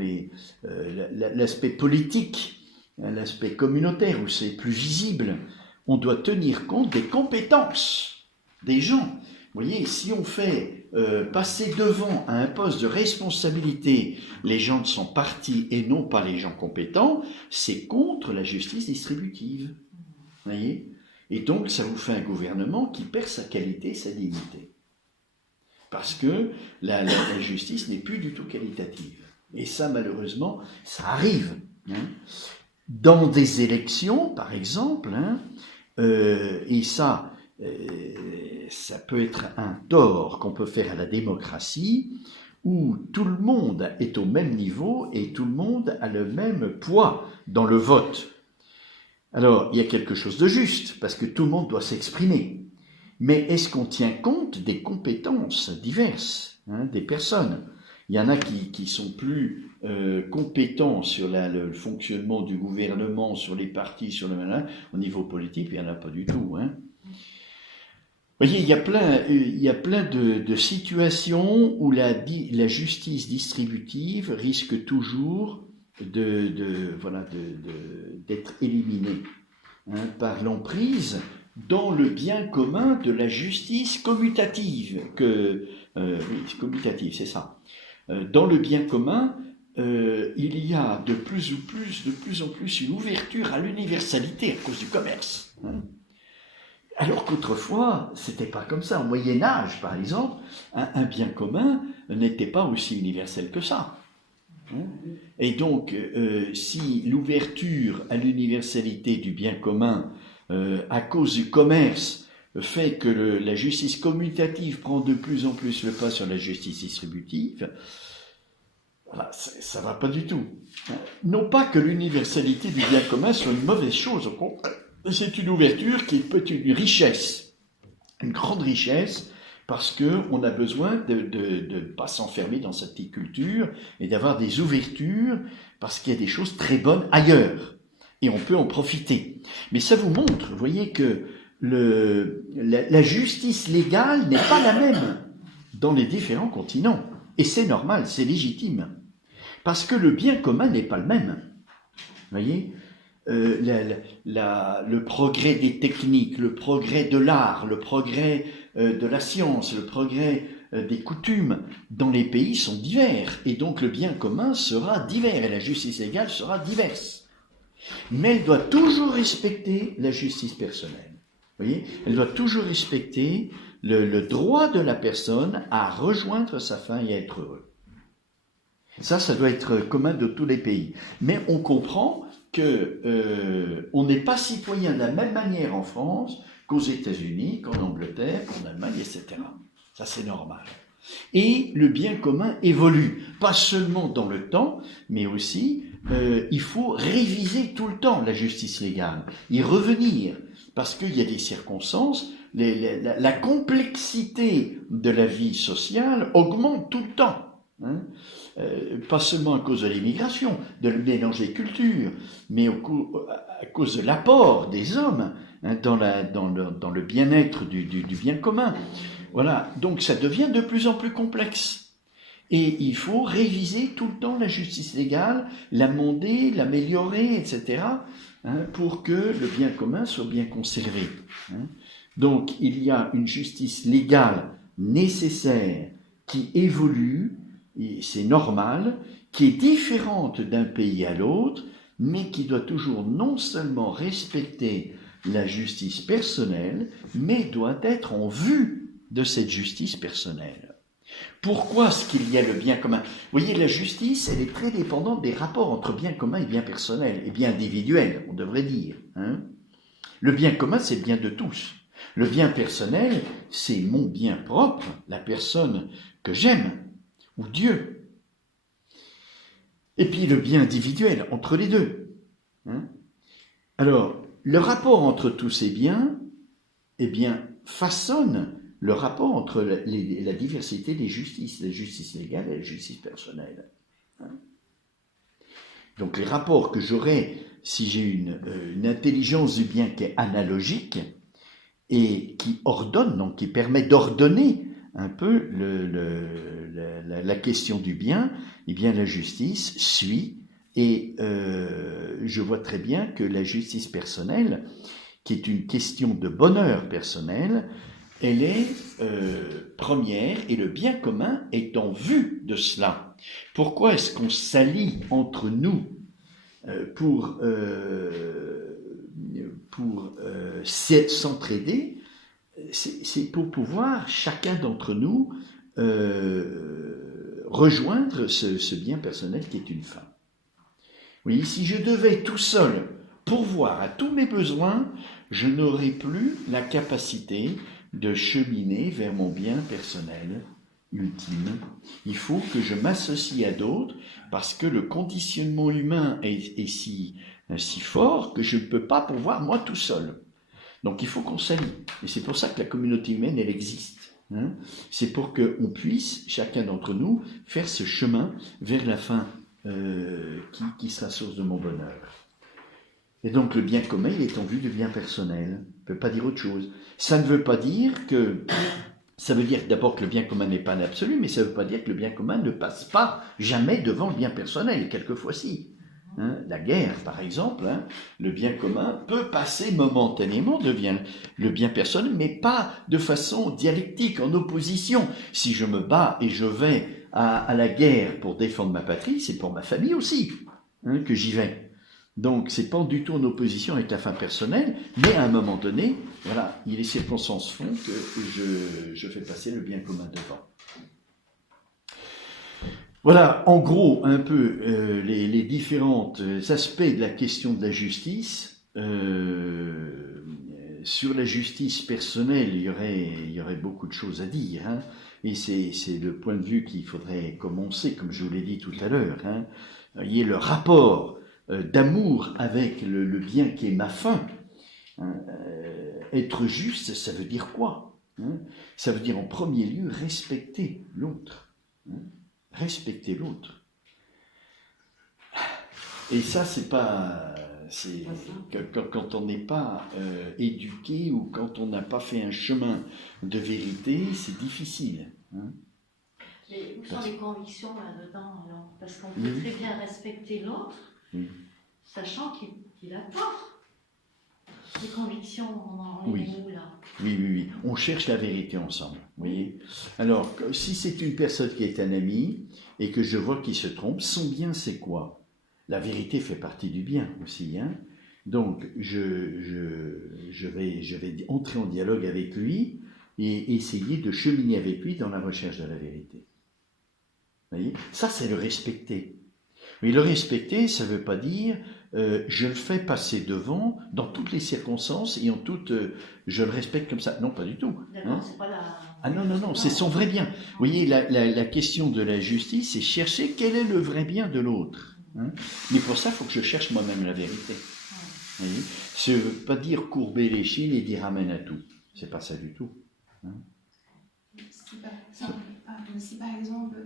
l'aspect politique, l'aspect communautaire, où c'est plus visible, on doit tenir compte des compétences des gens. Vous voyez, si on fait passer devant à un poste de responsabilité les gens de son parti et non pas les gens compétents, c'est contre la justice distributive. Vous voyez ? Et donc, ça vous fait un gouvernement qui perd sa qualité et sa dignité. Parce que la justice n'est plus du tout qualitative. Et ça, malheureusement, ça arrive. Dans des élections, par exemple, et ça peut être un tort qu'on peut faire à la démocratie, où tout le monde est au même niveau et tout le monde a le même poids dans le vote. Alors, il y a quelque chose de juste, parce que tout le monde doit s'exprimer. Mais est-ce qu'on tient compte des compétences diverses des personnes ? Il y en a qui sont plus compétents sur le fonctionnement du gouvernement, sur les partis, sur au niveau politique, il n'y en a pas du tout. Vous voyez, il y a plein de situations où la justice distributive risque toujours d'être éliminée par l'emprise dans le bien commun de la justice commutative. Commutative, c'est ça. Dans le bien commun, il y a de plus en plus une ouverture à l'universalité à cause du commerce. Alors qu'autrefois, c'était pas comme ça. Au Moyen-Âge, par exemple, un bien commun n'était pas aussi universel que ça. Et donc, si l'ouverture à l'universalité du bien commun, à cause du commerce, fait que la justice commutative prend de plus en plus le pas sur la justice distributive, voilà, ça va pas du tout. Non pas que l'universalité du bien commun soit une mauvaise chose, au contraire. C'est une ouverture qui peut être une richesse, une grande richesse, parce qu'on a besoin de ne pas s'enfermer dans sa petite culture et d'avoir des ouvertures, parce qu'il y a des choses très bonnes ailleurs, et on peut en profiter. Mais ça vous montre, vous voyez, que la justice légale n'est pas la même dans les différents continents, et c'est normal, c'est légitime, parce que le bien commun n'est pas le même. Vous voyez ? Le progrès des techniques, le progrès de l'art, le progrès de la science, le progrès des coutumes dans les pays sont divers, et donc le bien commun sera divers, et la justice légale sera diverse. Mais elle doit toujours respecter la justice personnelle. Vous voyez ? Elle doit toujours respecter le droit de la personne à rejoindre sa fin et à être heureux. Ça doit être commun de tous les pays. Mais on comprend qu'on n'est pas citoyen de la même manière en France qu'aux États-Unis, qu'en Angleterre, qu'en Allemagne, etc. Ça, c'est normal. Et le bien commun évolue, pas seulement dans le temps, mais aussi, il faut réviser tout le temps la justice légale, y revenir, parce qu'il y a des circonstances, la complexité de la vie sociale augmente tout le temps. Pas seulement à cause de l'immigration, de mélange des cultures, mais à cause de l'apport des hommes dans le bien-être du bien commun. Voilà, donc ça devient de plus en plus complexe. Et il faut réviser tout le temps la justice légale, l'amender, l'améliorer, etc., pour que le bien commun soit bien conservé. Donc il y a une justice légale nécessaire qui évolue, et c'est normal, qui est différente d'un pays à l'autre, mais qui doit toujours non seulement respecter la justice personnelle, mais doit être en vue de cette justice personnelle. Pourquoi est-ce qu'il y a le bien commun ? Vous voyez, la justice, elle est très dépendante des rapports entre bien commun et bien personnel, et bien individuel, on devrait dire. Le bien commun, c'est le bien de tous. Le bien personnel, c'est mon bien propre, la personne que j'aime, ou Dieu. Et puis le bien individuel, entre les deux. Alors, le rapport entre tous ces biens, façonne le rapport entre la diversité des justices, la justice légale et la justice personnelle. Donc les rapports que j'aurai, si j'ai une intelligence du bien qui est analogique, et qui ordonne, donc qui permet d'ordonner un peu la question du bien, eh bien la justice suit, et je vois très bien que la justice personnelle, qui est une question de bonheur personnel, elle est première, et le bien commun est en vue de cela. Pourquoi est-ce qu'on s'allie entre nous pour s'entraider? C'est pour pouvoir, chacun d'entre nous, rejoindre ce bien personnel qui est une fin. Oui, si je devais tout seul pourvoir à tous mes besoins, je n'aurais plus la capacité de cheminer vers mon bien personnel ultime. Il faut que je m'associe à d'autres parce que le conditionnement humain est si fort que je ne peux pas pourvoir moi tout seul. Donc il faut qu'on s'allie. Et c'est pour ça que la communauté humaine, elle existe. Hein. C'est pour qu'on puisse, chacun d'entre nous, faire ce chemin vers la fin qui sera source de mon bonheur. Et donc le bien commun, il est en vue du bien personnel. On ne peut pas dire autre chose. Ça ne veut pas dire que... Ça veut dire d'abord que le bien commun n'est pas l'absolu, mais ça ne veut pas dire que le bien commun ne passe pas jamais devant le bien personnel, quelquefois si. Hein, la guerre, par exemple, hein, le bien commun peut passer momentanément devant le bien personnel, mais pas de façon dialectique, en opposition. Si je me bats et je vais à la guerre pour défendre ma patrie, c'est pour ma famille aussi hein, que j'y vais. Donc, c'est pas du tout en opposition avec la fin personnelle, mais à un moment donné, voilà, les circonstances font que je fais passer le bien commun devant. Voilà, en gros, un peu les différents aspects de la question de la justice. Sur la justice personnelle, il y aurait beaucoup de choses à dire, hein, et c'est le point de vue qu'il faudrait commencer, comme je vous l'ai dit tout à l'heure. Hein. Il y a le rapport d'amour avec le bien qui est ma fin. Hein. Être juste, ça veut dire quoi hein? Ça veut dire en premier lieu respecter l'autre. Hein. Respecter l'autre. Et ça, c'est pas... quand on n'est pas éduqué ou quand on n'a pas fait un chemin de vérité, c'est difficile. Hein. Mais où sont les convictions là-dedans alors? Parce qu'on peut très bien respecter l'autre, sachant qu'il a tort. Les convictions, on est où là? Oui. On cherche la vérité ensemble. Vous voyez. Alors, si c'est une personne qui est un ami et que je vois qu'il se trompe, son bien c'est quoi? La vérité fait partie du bien aussi. Hein. Donc, je vais entrer en dialogue avec lui et essayer de cheminer avec lui dans la recherche de la vérité. Vous voyez. Ça, c'est le respecter. Mais le respecter, ça ne veut pas dire je le fais passer devant dans toutes les circonstances et en toutes je le respecte comme ça. Non, pas du tout. Hein. C'est pas la... Ah non, c'est son vrai bien. Vous voyez, la question de la justice, c'est chercher quel est le vrai bien de l'autre. Hein. Mais pour ça, il faut que je cherche moi-même la vérité. Vous voyez. Ça ne veut pas dire courber les chines et dire amen à tout. C'est pas ça du tout. Hein. Si par exemple,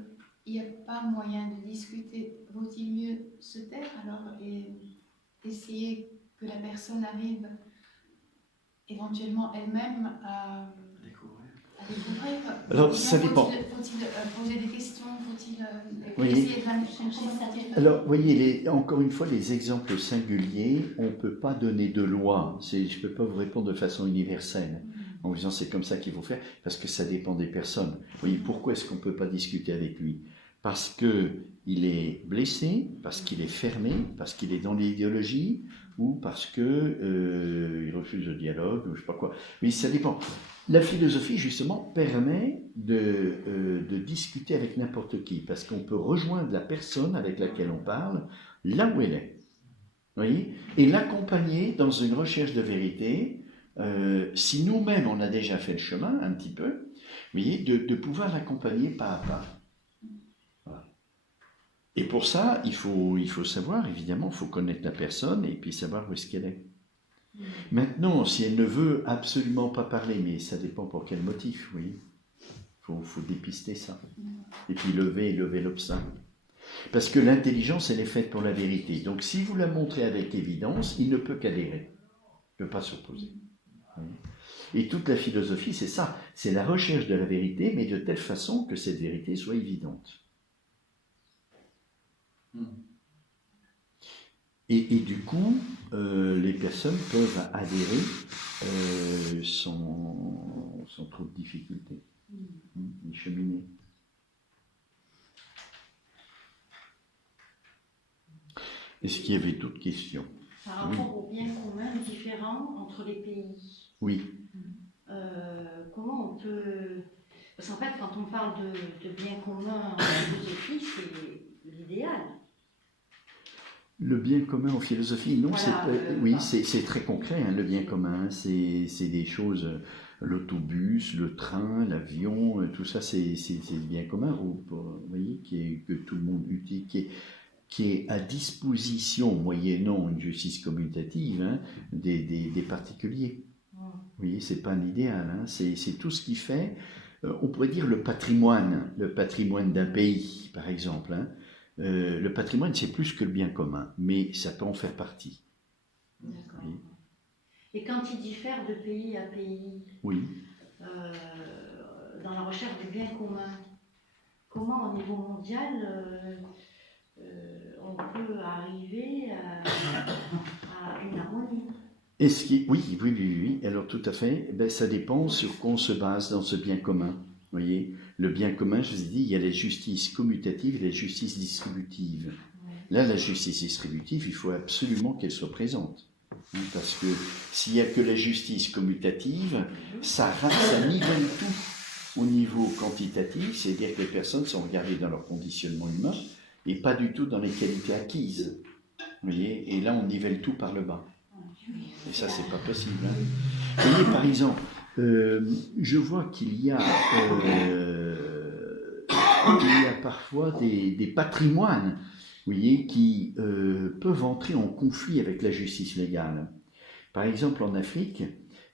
il n'y a pas moyen de discuter, vaut-il mieux se taire alors et essayer que la personne arrive éventuellement elle-même à découvrir? Alors, ça dépend. Faut-il poser des questions? Faut-il oui. essayer de la chercher? Alors, vous voyez, encore une fois, les exemples singuliers, on ne peut pas donner de loi. Je ne peux pas vous répondre de façon universelle. En vous disant c'est comme ça qu'il faut faire, parce que ça dépend des personnes. Vous voyez, pourquoi est-ce qu'on ne peut pas discuter avec lui? Parce qu'il est blessé, parce qu'il est fermé, parce qu'il est dans l'idéologie, ou parce qu'il refuse le dialogue, ou je ne sais pas quoi. Mais ça dépend. La philosophie, justement, permet de discuter avec n'importe qui, parce qu'on peut rejoindre la personne avec laquelle on parle, là où elle est. Vous voyez? Et l'accompagner dans une recherche de vérité. Si nous-mêmes on a déjà fait le chemin un petit peu, vous voyez, de pouvoir l'accompagner pas à pas. Voilà. Et pour ça, il faut savoir, évidemment, il faut connaître la personne et puis savoir où est-ce qu'elle est. Maintenant, si elle ne veut absolument pas parler, mais ça dépend pour quel motif, oui, faut dépister ça. Et puis lever l'obstacle. Parce que l'intelligence, elle est faite pour la vérité. Donc si vous la montrez avec évidence, il ne peut qu'adhérer. Il ne peut pas s'opposer. Et toute la philosophie, c'est ça, c'est la recherche de la vérité, mais de telle façon que cette vérité soit évidente. Et du coup, les personnes peuvent adhérer sans trop de difficultés, y cheminer. Est-ce qu'il y avait d'autres questions? Par rapport aux biens communs différents entre les pays. Oui. Comment on peut Parce qu'en fait, quand on parle de bien commun en philosophie, c'est l'idéal. Le bien commun en philosophie, non, Voilà, oui, c'est très concret, hein, le bien commun, c'est des choses, l'autobus, le train, l'avion, tout ça, c'est le bien commun, vous voyez, que tout le monde utilise, qui est à disposition, moyennant une justice commutative, hein, des particuliers. Vous voyez, c'est pas un idéal, hein, c'est tout ce qui fait, on pourrait dire le patrimoine d'un pays, par exemple, hein. Le patrimoine, c'est plus que le bien commun, mais ça peut en faire partie. D'accord. Oui. Et quand il diffère de pays à pays, oui. Dans la recherche du bien commun, comment au niveau mondial on peut arriver à une harmonie? Oui. Alors tout à fait. Ben, ça dépend sur quoi on se base dans ce bien commun. Vous voyez, le bien commun, je vous ai dit, il y a la justice commutative et la justice distributive. Là, la justice distributive, il faut absolument qu'elle soit présente. Parce que s'il n'y a que la justice commutative, ça nivelle tout au niveau quantitatif, c'est-à-dire que les personnes sont regardées dans leur conditionnement humain et pas du tout dans les qualités acquises. Vous voyez, et là, on nivelle tout par le bas. Et ça, c'est pas possible. Hein. Vous voyez, par exemple, je vois qu'il y a parfois des patrimoines, vous voyez, qui peuvent entrer en conflit avec la justice légale. Par exemple, en Afrique,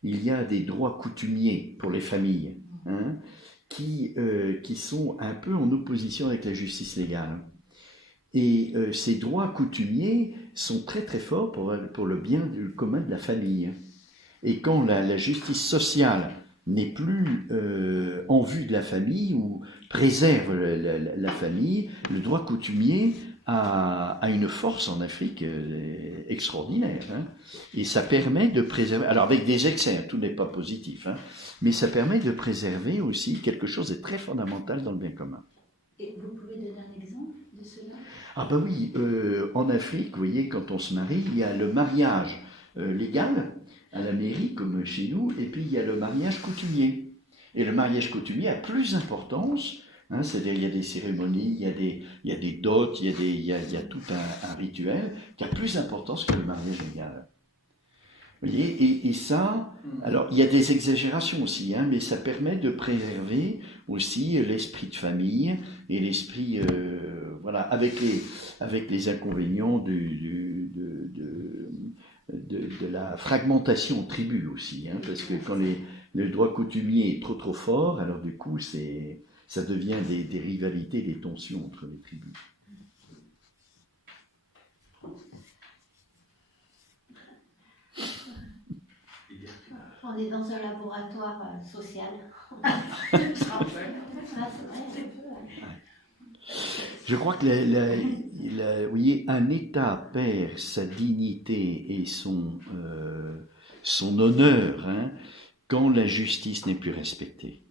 il y a des droits coutumiers pour les familles, hein, qui sont un peu en opposition avec la justice légale. Et ces droits coutumiers sont très très forts pour le bien commun de la famille. Et quand la justice sociale n'est plus en vue de la famille ou préserve la famille, le droit coutumier a une force en Afrique extraordinaire. Hein. Et ça permet de préserver, alors avec des excès, tout n'est pas positif, hein, mais ça permet de préserver aussi quelque chose de très fondamental dans le bien commun. Et vous pouvez donner un exemple de cela? Ah ben oui, en Afrique, vous voyez, quand on se marie, il y a le mariage légal à la mairie, comme chez nous, et puis il y a le mariage coutumier. Et le mariage coutumier a plus d'importance, hein, c'est-à-dire il y a des cérémonies, il y a des dots, il y a tout un rituel qui a plus d'importance que le mariage légal. Vous voyez, et ça, alors il y a des exagérations aussi, hein, mais ça permet de préserver aussi l'esprit de famille et l'esprit, voilà, avec les inconvénients de la fragmentation en tribus aussi, hein, parce que quand le droit coutumier est trop fort, alors du coup ça devient des rivalités, des tensions entre les tribus. On est dans un laboratoire social. Je crois que vous voyez, un État perd sa dignité et son honneur, hein, quand la justice n'est plus respectée.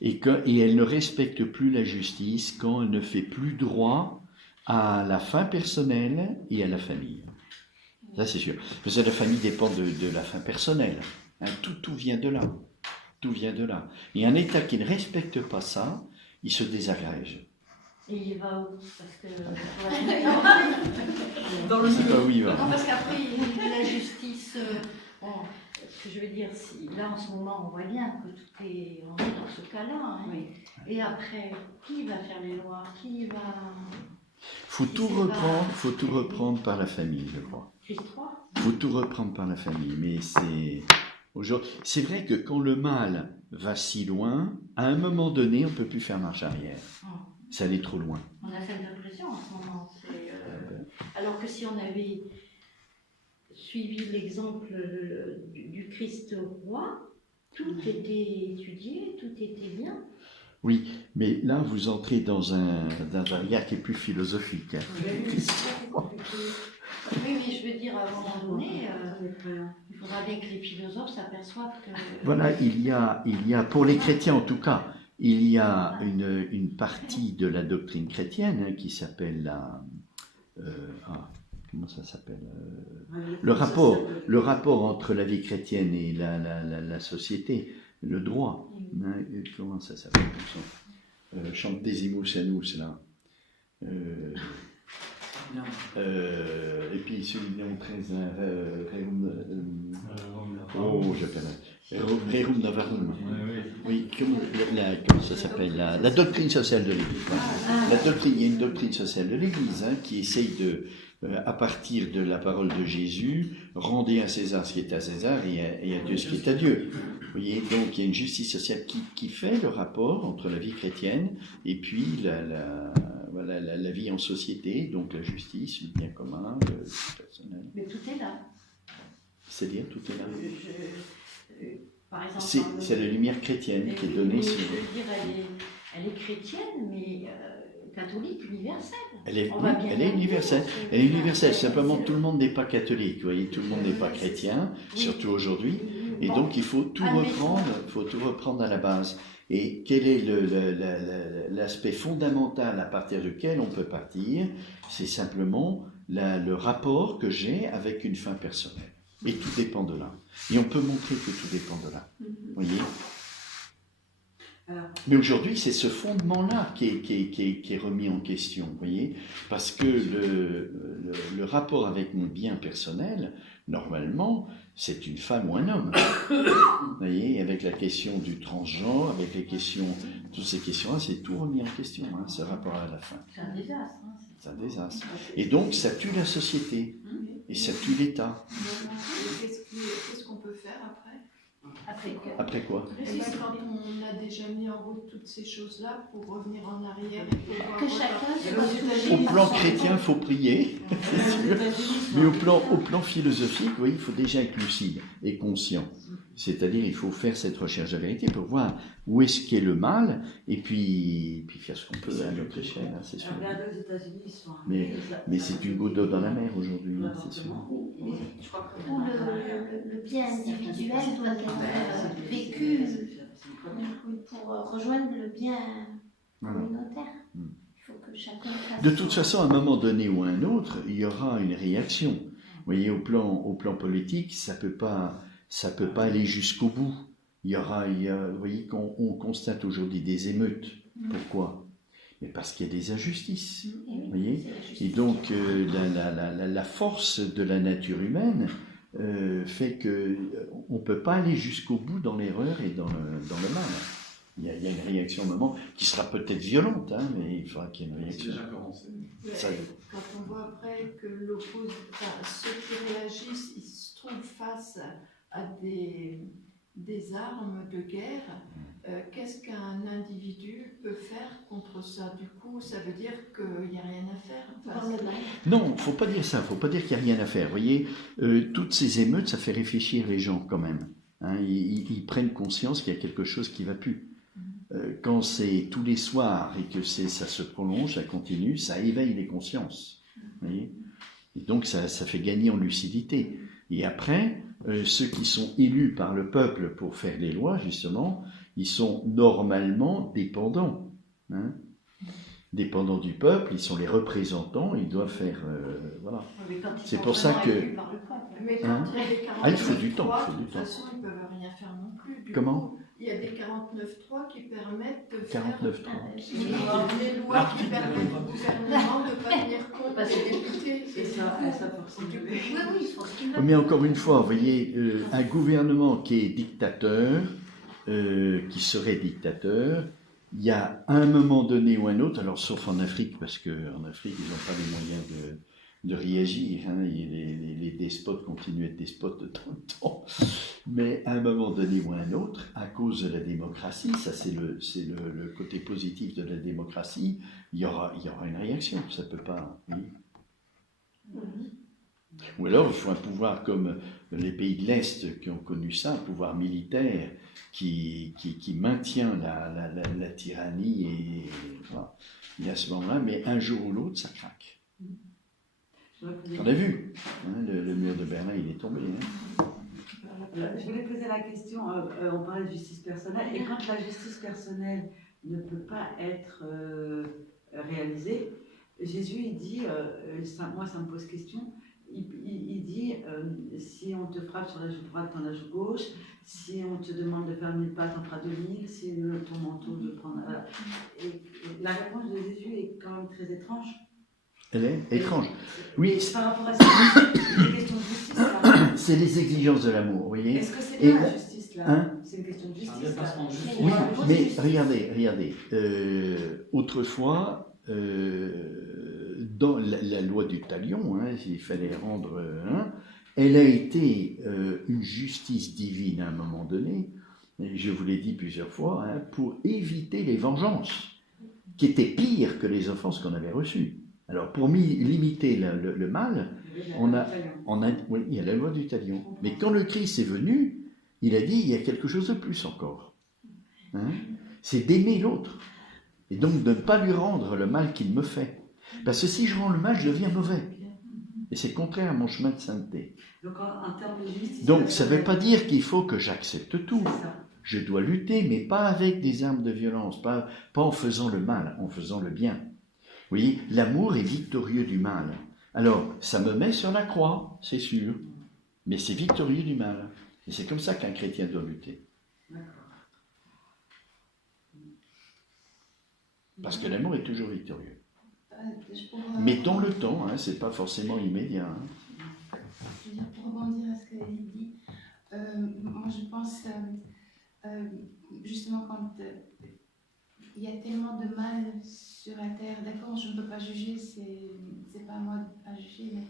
Et elle ne respecte plus la justice quand elle ne fait plus droit à la fin personnelle et à la famille. Ça, c'est sûr. Parce que la famille dépend de la fin personnelle. Hein, tout vient de là. Tout vient de là. Et un État qui ne respecte pas ça, il se désagrège. Et il va où? Parce que... Dans le sait pas où il va. Non, parce qu'après, la justice... ce que je veux dire, là en ce moment, on voit bien que on est dans ce cas-là. Hein. Oui. Et après, qui va faire les lois? Qui va... Faut tout reprendre par la famille, je crois. Faut tout reprendre par la famille, mais c'est vrai que quand le mal va si loin, à un moment donné, on ne peut plus faire marche arrière. Ça allait trop loin. On a cette impression en ce moment. Alors que si on avait suivi l'exemple du Christ roi, tout était étudié, tout était bien. Oui, mais là, vous entrez dans un regard qui est plus philosophique. Hein. Oui, mais je veux dire, à un moment donné, il faudra bien que les philosophes s'aperçoivent que... Voilà, il y a, pour les chrétiens en tout cas, il y a une partie de la doctrine chrétienne, hein, qui s'appelle comment ça s'appelle le rapport entre la vie chrétienne et la société, le droit. Comment ça s'appelle? Chantesimus annus, là. Et puis celui de Léon XIII, Rerum Novarum. Oui, comment ça s'appelle? La doctrine sociale de l'Église. La doctrine, il y a une doctrine sociale de l'Église qui essaye de, à partir de la parole de Jésus, rendez à César ce qui est à César et à Dieu ce qui est à Dieu. Vous voyez, donc il y a une justice sociale qui fait le rapport entre la vie chrétienne et puis la vie en société, donc la justice, le bien commun, le personnel. Mais tout est là. C'est-à-dire, tout est là. Par exemple, c'est la lumière chrétienne qui est donnée. Je veux dire, elle est chrétienne, mais catholique, universelle. Elle est universelle. Elle est universelle. Simplement, tout le monde n'est pas catholique. Vous voyez, tout le monde n'est pas chrétien, surtout aujourd'hui. Et donc, il faut tout reprendre à la base. Et quel est l'aspect fondamental à partir duquel on peut partir? C'est simplement le rapport que j'ai avec une fin personnelle. Et tout dépend de là. Et on peut montrer que tout dépend de là. Vous voyez? Mais aujourd'hui, c'est ce fondement-là qui est remis en question, vous voyez, parce que le rapport avec mon bien personnel, normalement, c'est une femme ou un homme. Vous voyez, avec la question du transgenre, avec les questions, toutes ces questions-là, c'est tout remis en question, ce rapport à la fin. C'est un désastre. C'est un désastre. Et donc, ça tue la société, et ça tue l'État. Qu'est-ce qu'on peut faire après? Après quoi? Quand on a déjà mis en route toutes ces choses-là pour revenir en arrière et pouvoir Que chacun au plan chrétien, il faut prier, c'est sûr. Mais au plan philosophique, oui, il faut déjà être lucide et conscient. C'est-à-dire, il faut faire cette recherche de la vérité pour voir où est-ce qu'est le mal et puis faire ce qu'on peut à notre échelle, c'est sûr. Mais c'est une goutte d'eau dans la mer aujourd'hui, c'est sûr. Où le bien individuel doit être vécu pour rejoindre le bien communautaire. Il faut que chacun fasse. De toute façon, à un moment donné ou à un autre, il y aura une réaction. Vous voyez, au plan politique, ça peut pas aller jusqu'au bout. Vous voyez qu'on constate aujourd'hui des émeutes. Pourquoi? Mais parce qu'il y a des injustices. Vous voyez? Et donc, la force de la nature humaine fait qu'on ne peut pas aller jusqu'au bout dans l'erreur et dans le mal. Il y a une réaction au moment qui sera peut-être violente, mais il faudra qu'il y ait une réaction. C'est déjà commencé. Quand on voit après que ceux qui réagissent, ils se trouvent face à des armes de guerre, qu'est-ce qu'un individu peut faire contre ça? Du coup, ça veut dire qu'il n'y a rien à faire. Non, il ne faut pas dire ça, il ne faut pas dire qu'il n'y a rien à faire. Vous voyez, toutes ces émeutes, ça fait réfléchir les gens quand même. Ils prennent conscience qu'il y a quelque chose qui ne va plus. Quand c'est tous les soirs et que ça se prolonge, ça continue, ça éveille les consciences. Vous voyez? Et donc ça fait gagner en lucidité. Et après, ceux qui sont élus par le peuple pour faire les lois, justement, ils sont normalement dépendants. Dépendants du peuple, ils sont les représentants, ils doivent faire... voilà. C'est pour ça que... Mais quand il faut du temps. De toute façon, ils ne peuvent rien faire non plus. Comment? Il y a des 49.3 qui permettent de 49.3. faire des lois qui permettent au gouvernement de ne pas tenir compte des députés. Oui, il faut ce qu'il veut. Mais encore une fois, vous voyez, un gouvernement qui est dictateur, qui serait dictateur, il y a un moment donné ou un autre, alors sauf en Afrique, parce qu'en Afrique, ils n'ont pas les moyens de réagir, les despotes continuent à être despotes de tout le temps, mais à un moment donné ou à un autre, à cause de la démocratie, ça c'est le côté positif de la démocratie, il y aura une réaction, ça peut pas... Oui. Ou alors il faut un pouvoir comme les pays de l'Est qui ont connu ça, un pouvoir militaire qui maintient la tyrannie et voilà. Et à ce moment-là, mais un jour ou l'autre, ça craque. On a vu, le mur de Berlin, il est tombé. Je voulais poser la question, on parlait de justice personnelle, et quand la justice personnelle ne peut pas être réalisée, Jésus, il dit, moi ça me pose question, il dit, si on te frappe sur la joue droite, dans la joue gauche, si on te demande de faire 1000 pas, t'en feras 2000, si ton manteau de prendre... Voilà. Et la réponse de Jésus est quand même très étrange. Elle est étrange. Oui, Par rapport à ça, c'est une question de justice, là. c'est les exigences de l'amour, vous voyez. Est-ce que c'est Et bien la- la justice, là Hein? C'est une question de Un justice, dépassement là. de justice. Oui, la mais justice. regardez, autrefois, dans la loi du talion, hein, il fallait rendre, elle a été une justice divine à un moment donné, et je vous l'ai dit plusieurs fois, hein, pour éviter les vengeances, qui étaient pires que les offenses qu'on avait reçues. Alors, pour limiter le mal, oui, il y a la loi du talion. Mais quand le Christ est venu, il a dit, il y a quelque chose de plus encore. Hein? C'est d'aimer l'autre. Et donc de ne pas lui rendre le mal qu'il me fait. Parce que si je rends le mal, je deviens mauvais. Et c'est contraire à mon chemin de sainteté. Donc, en termes de justice... Donc ça ne veut pas dire qu'il faut que j'accepte tout. C'est ça. Je dois lutter, mais pas avec des armes de violence, pas en faisant le mal, en faisant le bien. Vous voyez, l'amour est victorieux du mal. Alors, ça me met sur la croix, c'est sûr, mais c'est victorieux du mal. Et c'est comme ça qu'un chrétien doit lutter. D'accord. Parce que l'amour est toujours victorieux. Pour, Mais dans le temps, hein, c'est pas forcément immédiat. Hein. Je veux dire, pour rebondir à ce que Edith dit, moi je pense justement quand il y a tellement de mal sur la terre, d'accord, je ne peux pas juger, c'est pas à moi à juger, mais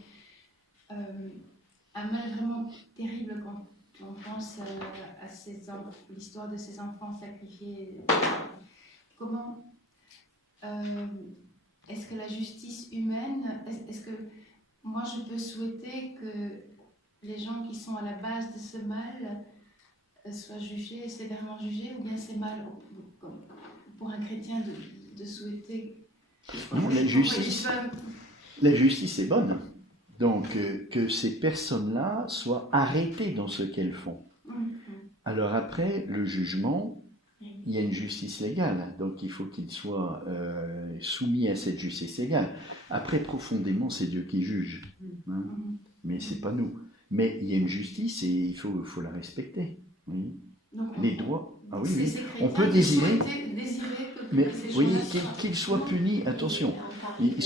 un mal vraiment terrible quand on pense à l'histoire de ces enfants sacrifiés. Comment est-ce que la justice humaine, est-ce que moi je peux souhaiter que les gens qui sont à la base de ce mal soient jugés, sévèrement jugés, ou bien c'est mal pour un chrétien de souhaiter... Non, la justice est bonne. Donc, que ces personnes-là soient arrêtées dans ce qu'elles font. Alors après, le jugement, il y a une justice légale. Donc, il faut qu'ils soient soumis à cette justice légale. Après, profondément, c'est Dieu qui juge. Hein, mais c'est pas nous. Mais il y a une justice et il faut la respecter. Oui. Donc, Les droits... Ah oui, oui. ces On peut chrétiens désirer... que Mais ces oui, choses-là qu'il soit puni, attention, il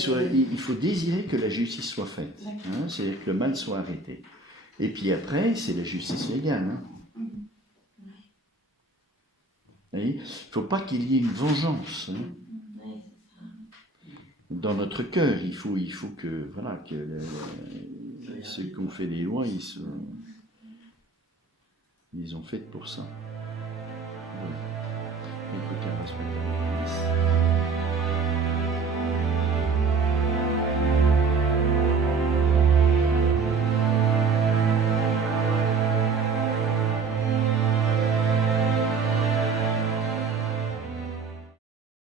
faut désirer que la justice soit faite, hein, c'est-à-dire que le mal soit arrêté. Et puis après, c'est la justice légale. Hein. Il ne faut pas qu'il y ait une vengeance dans notre cœur. Il faut que, voilà, que ceux qui ont fait les lois, ils ont fait pour ça. Voilà. Écoutez, on va se mettre en place.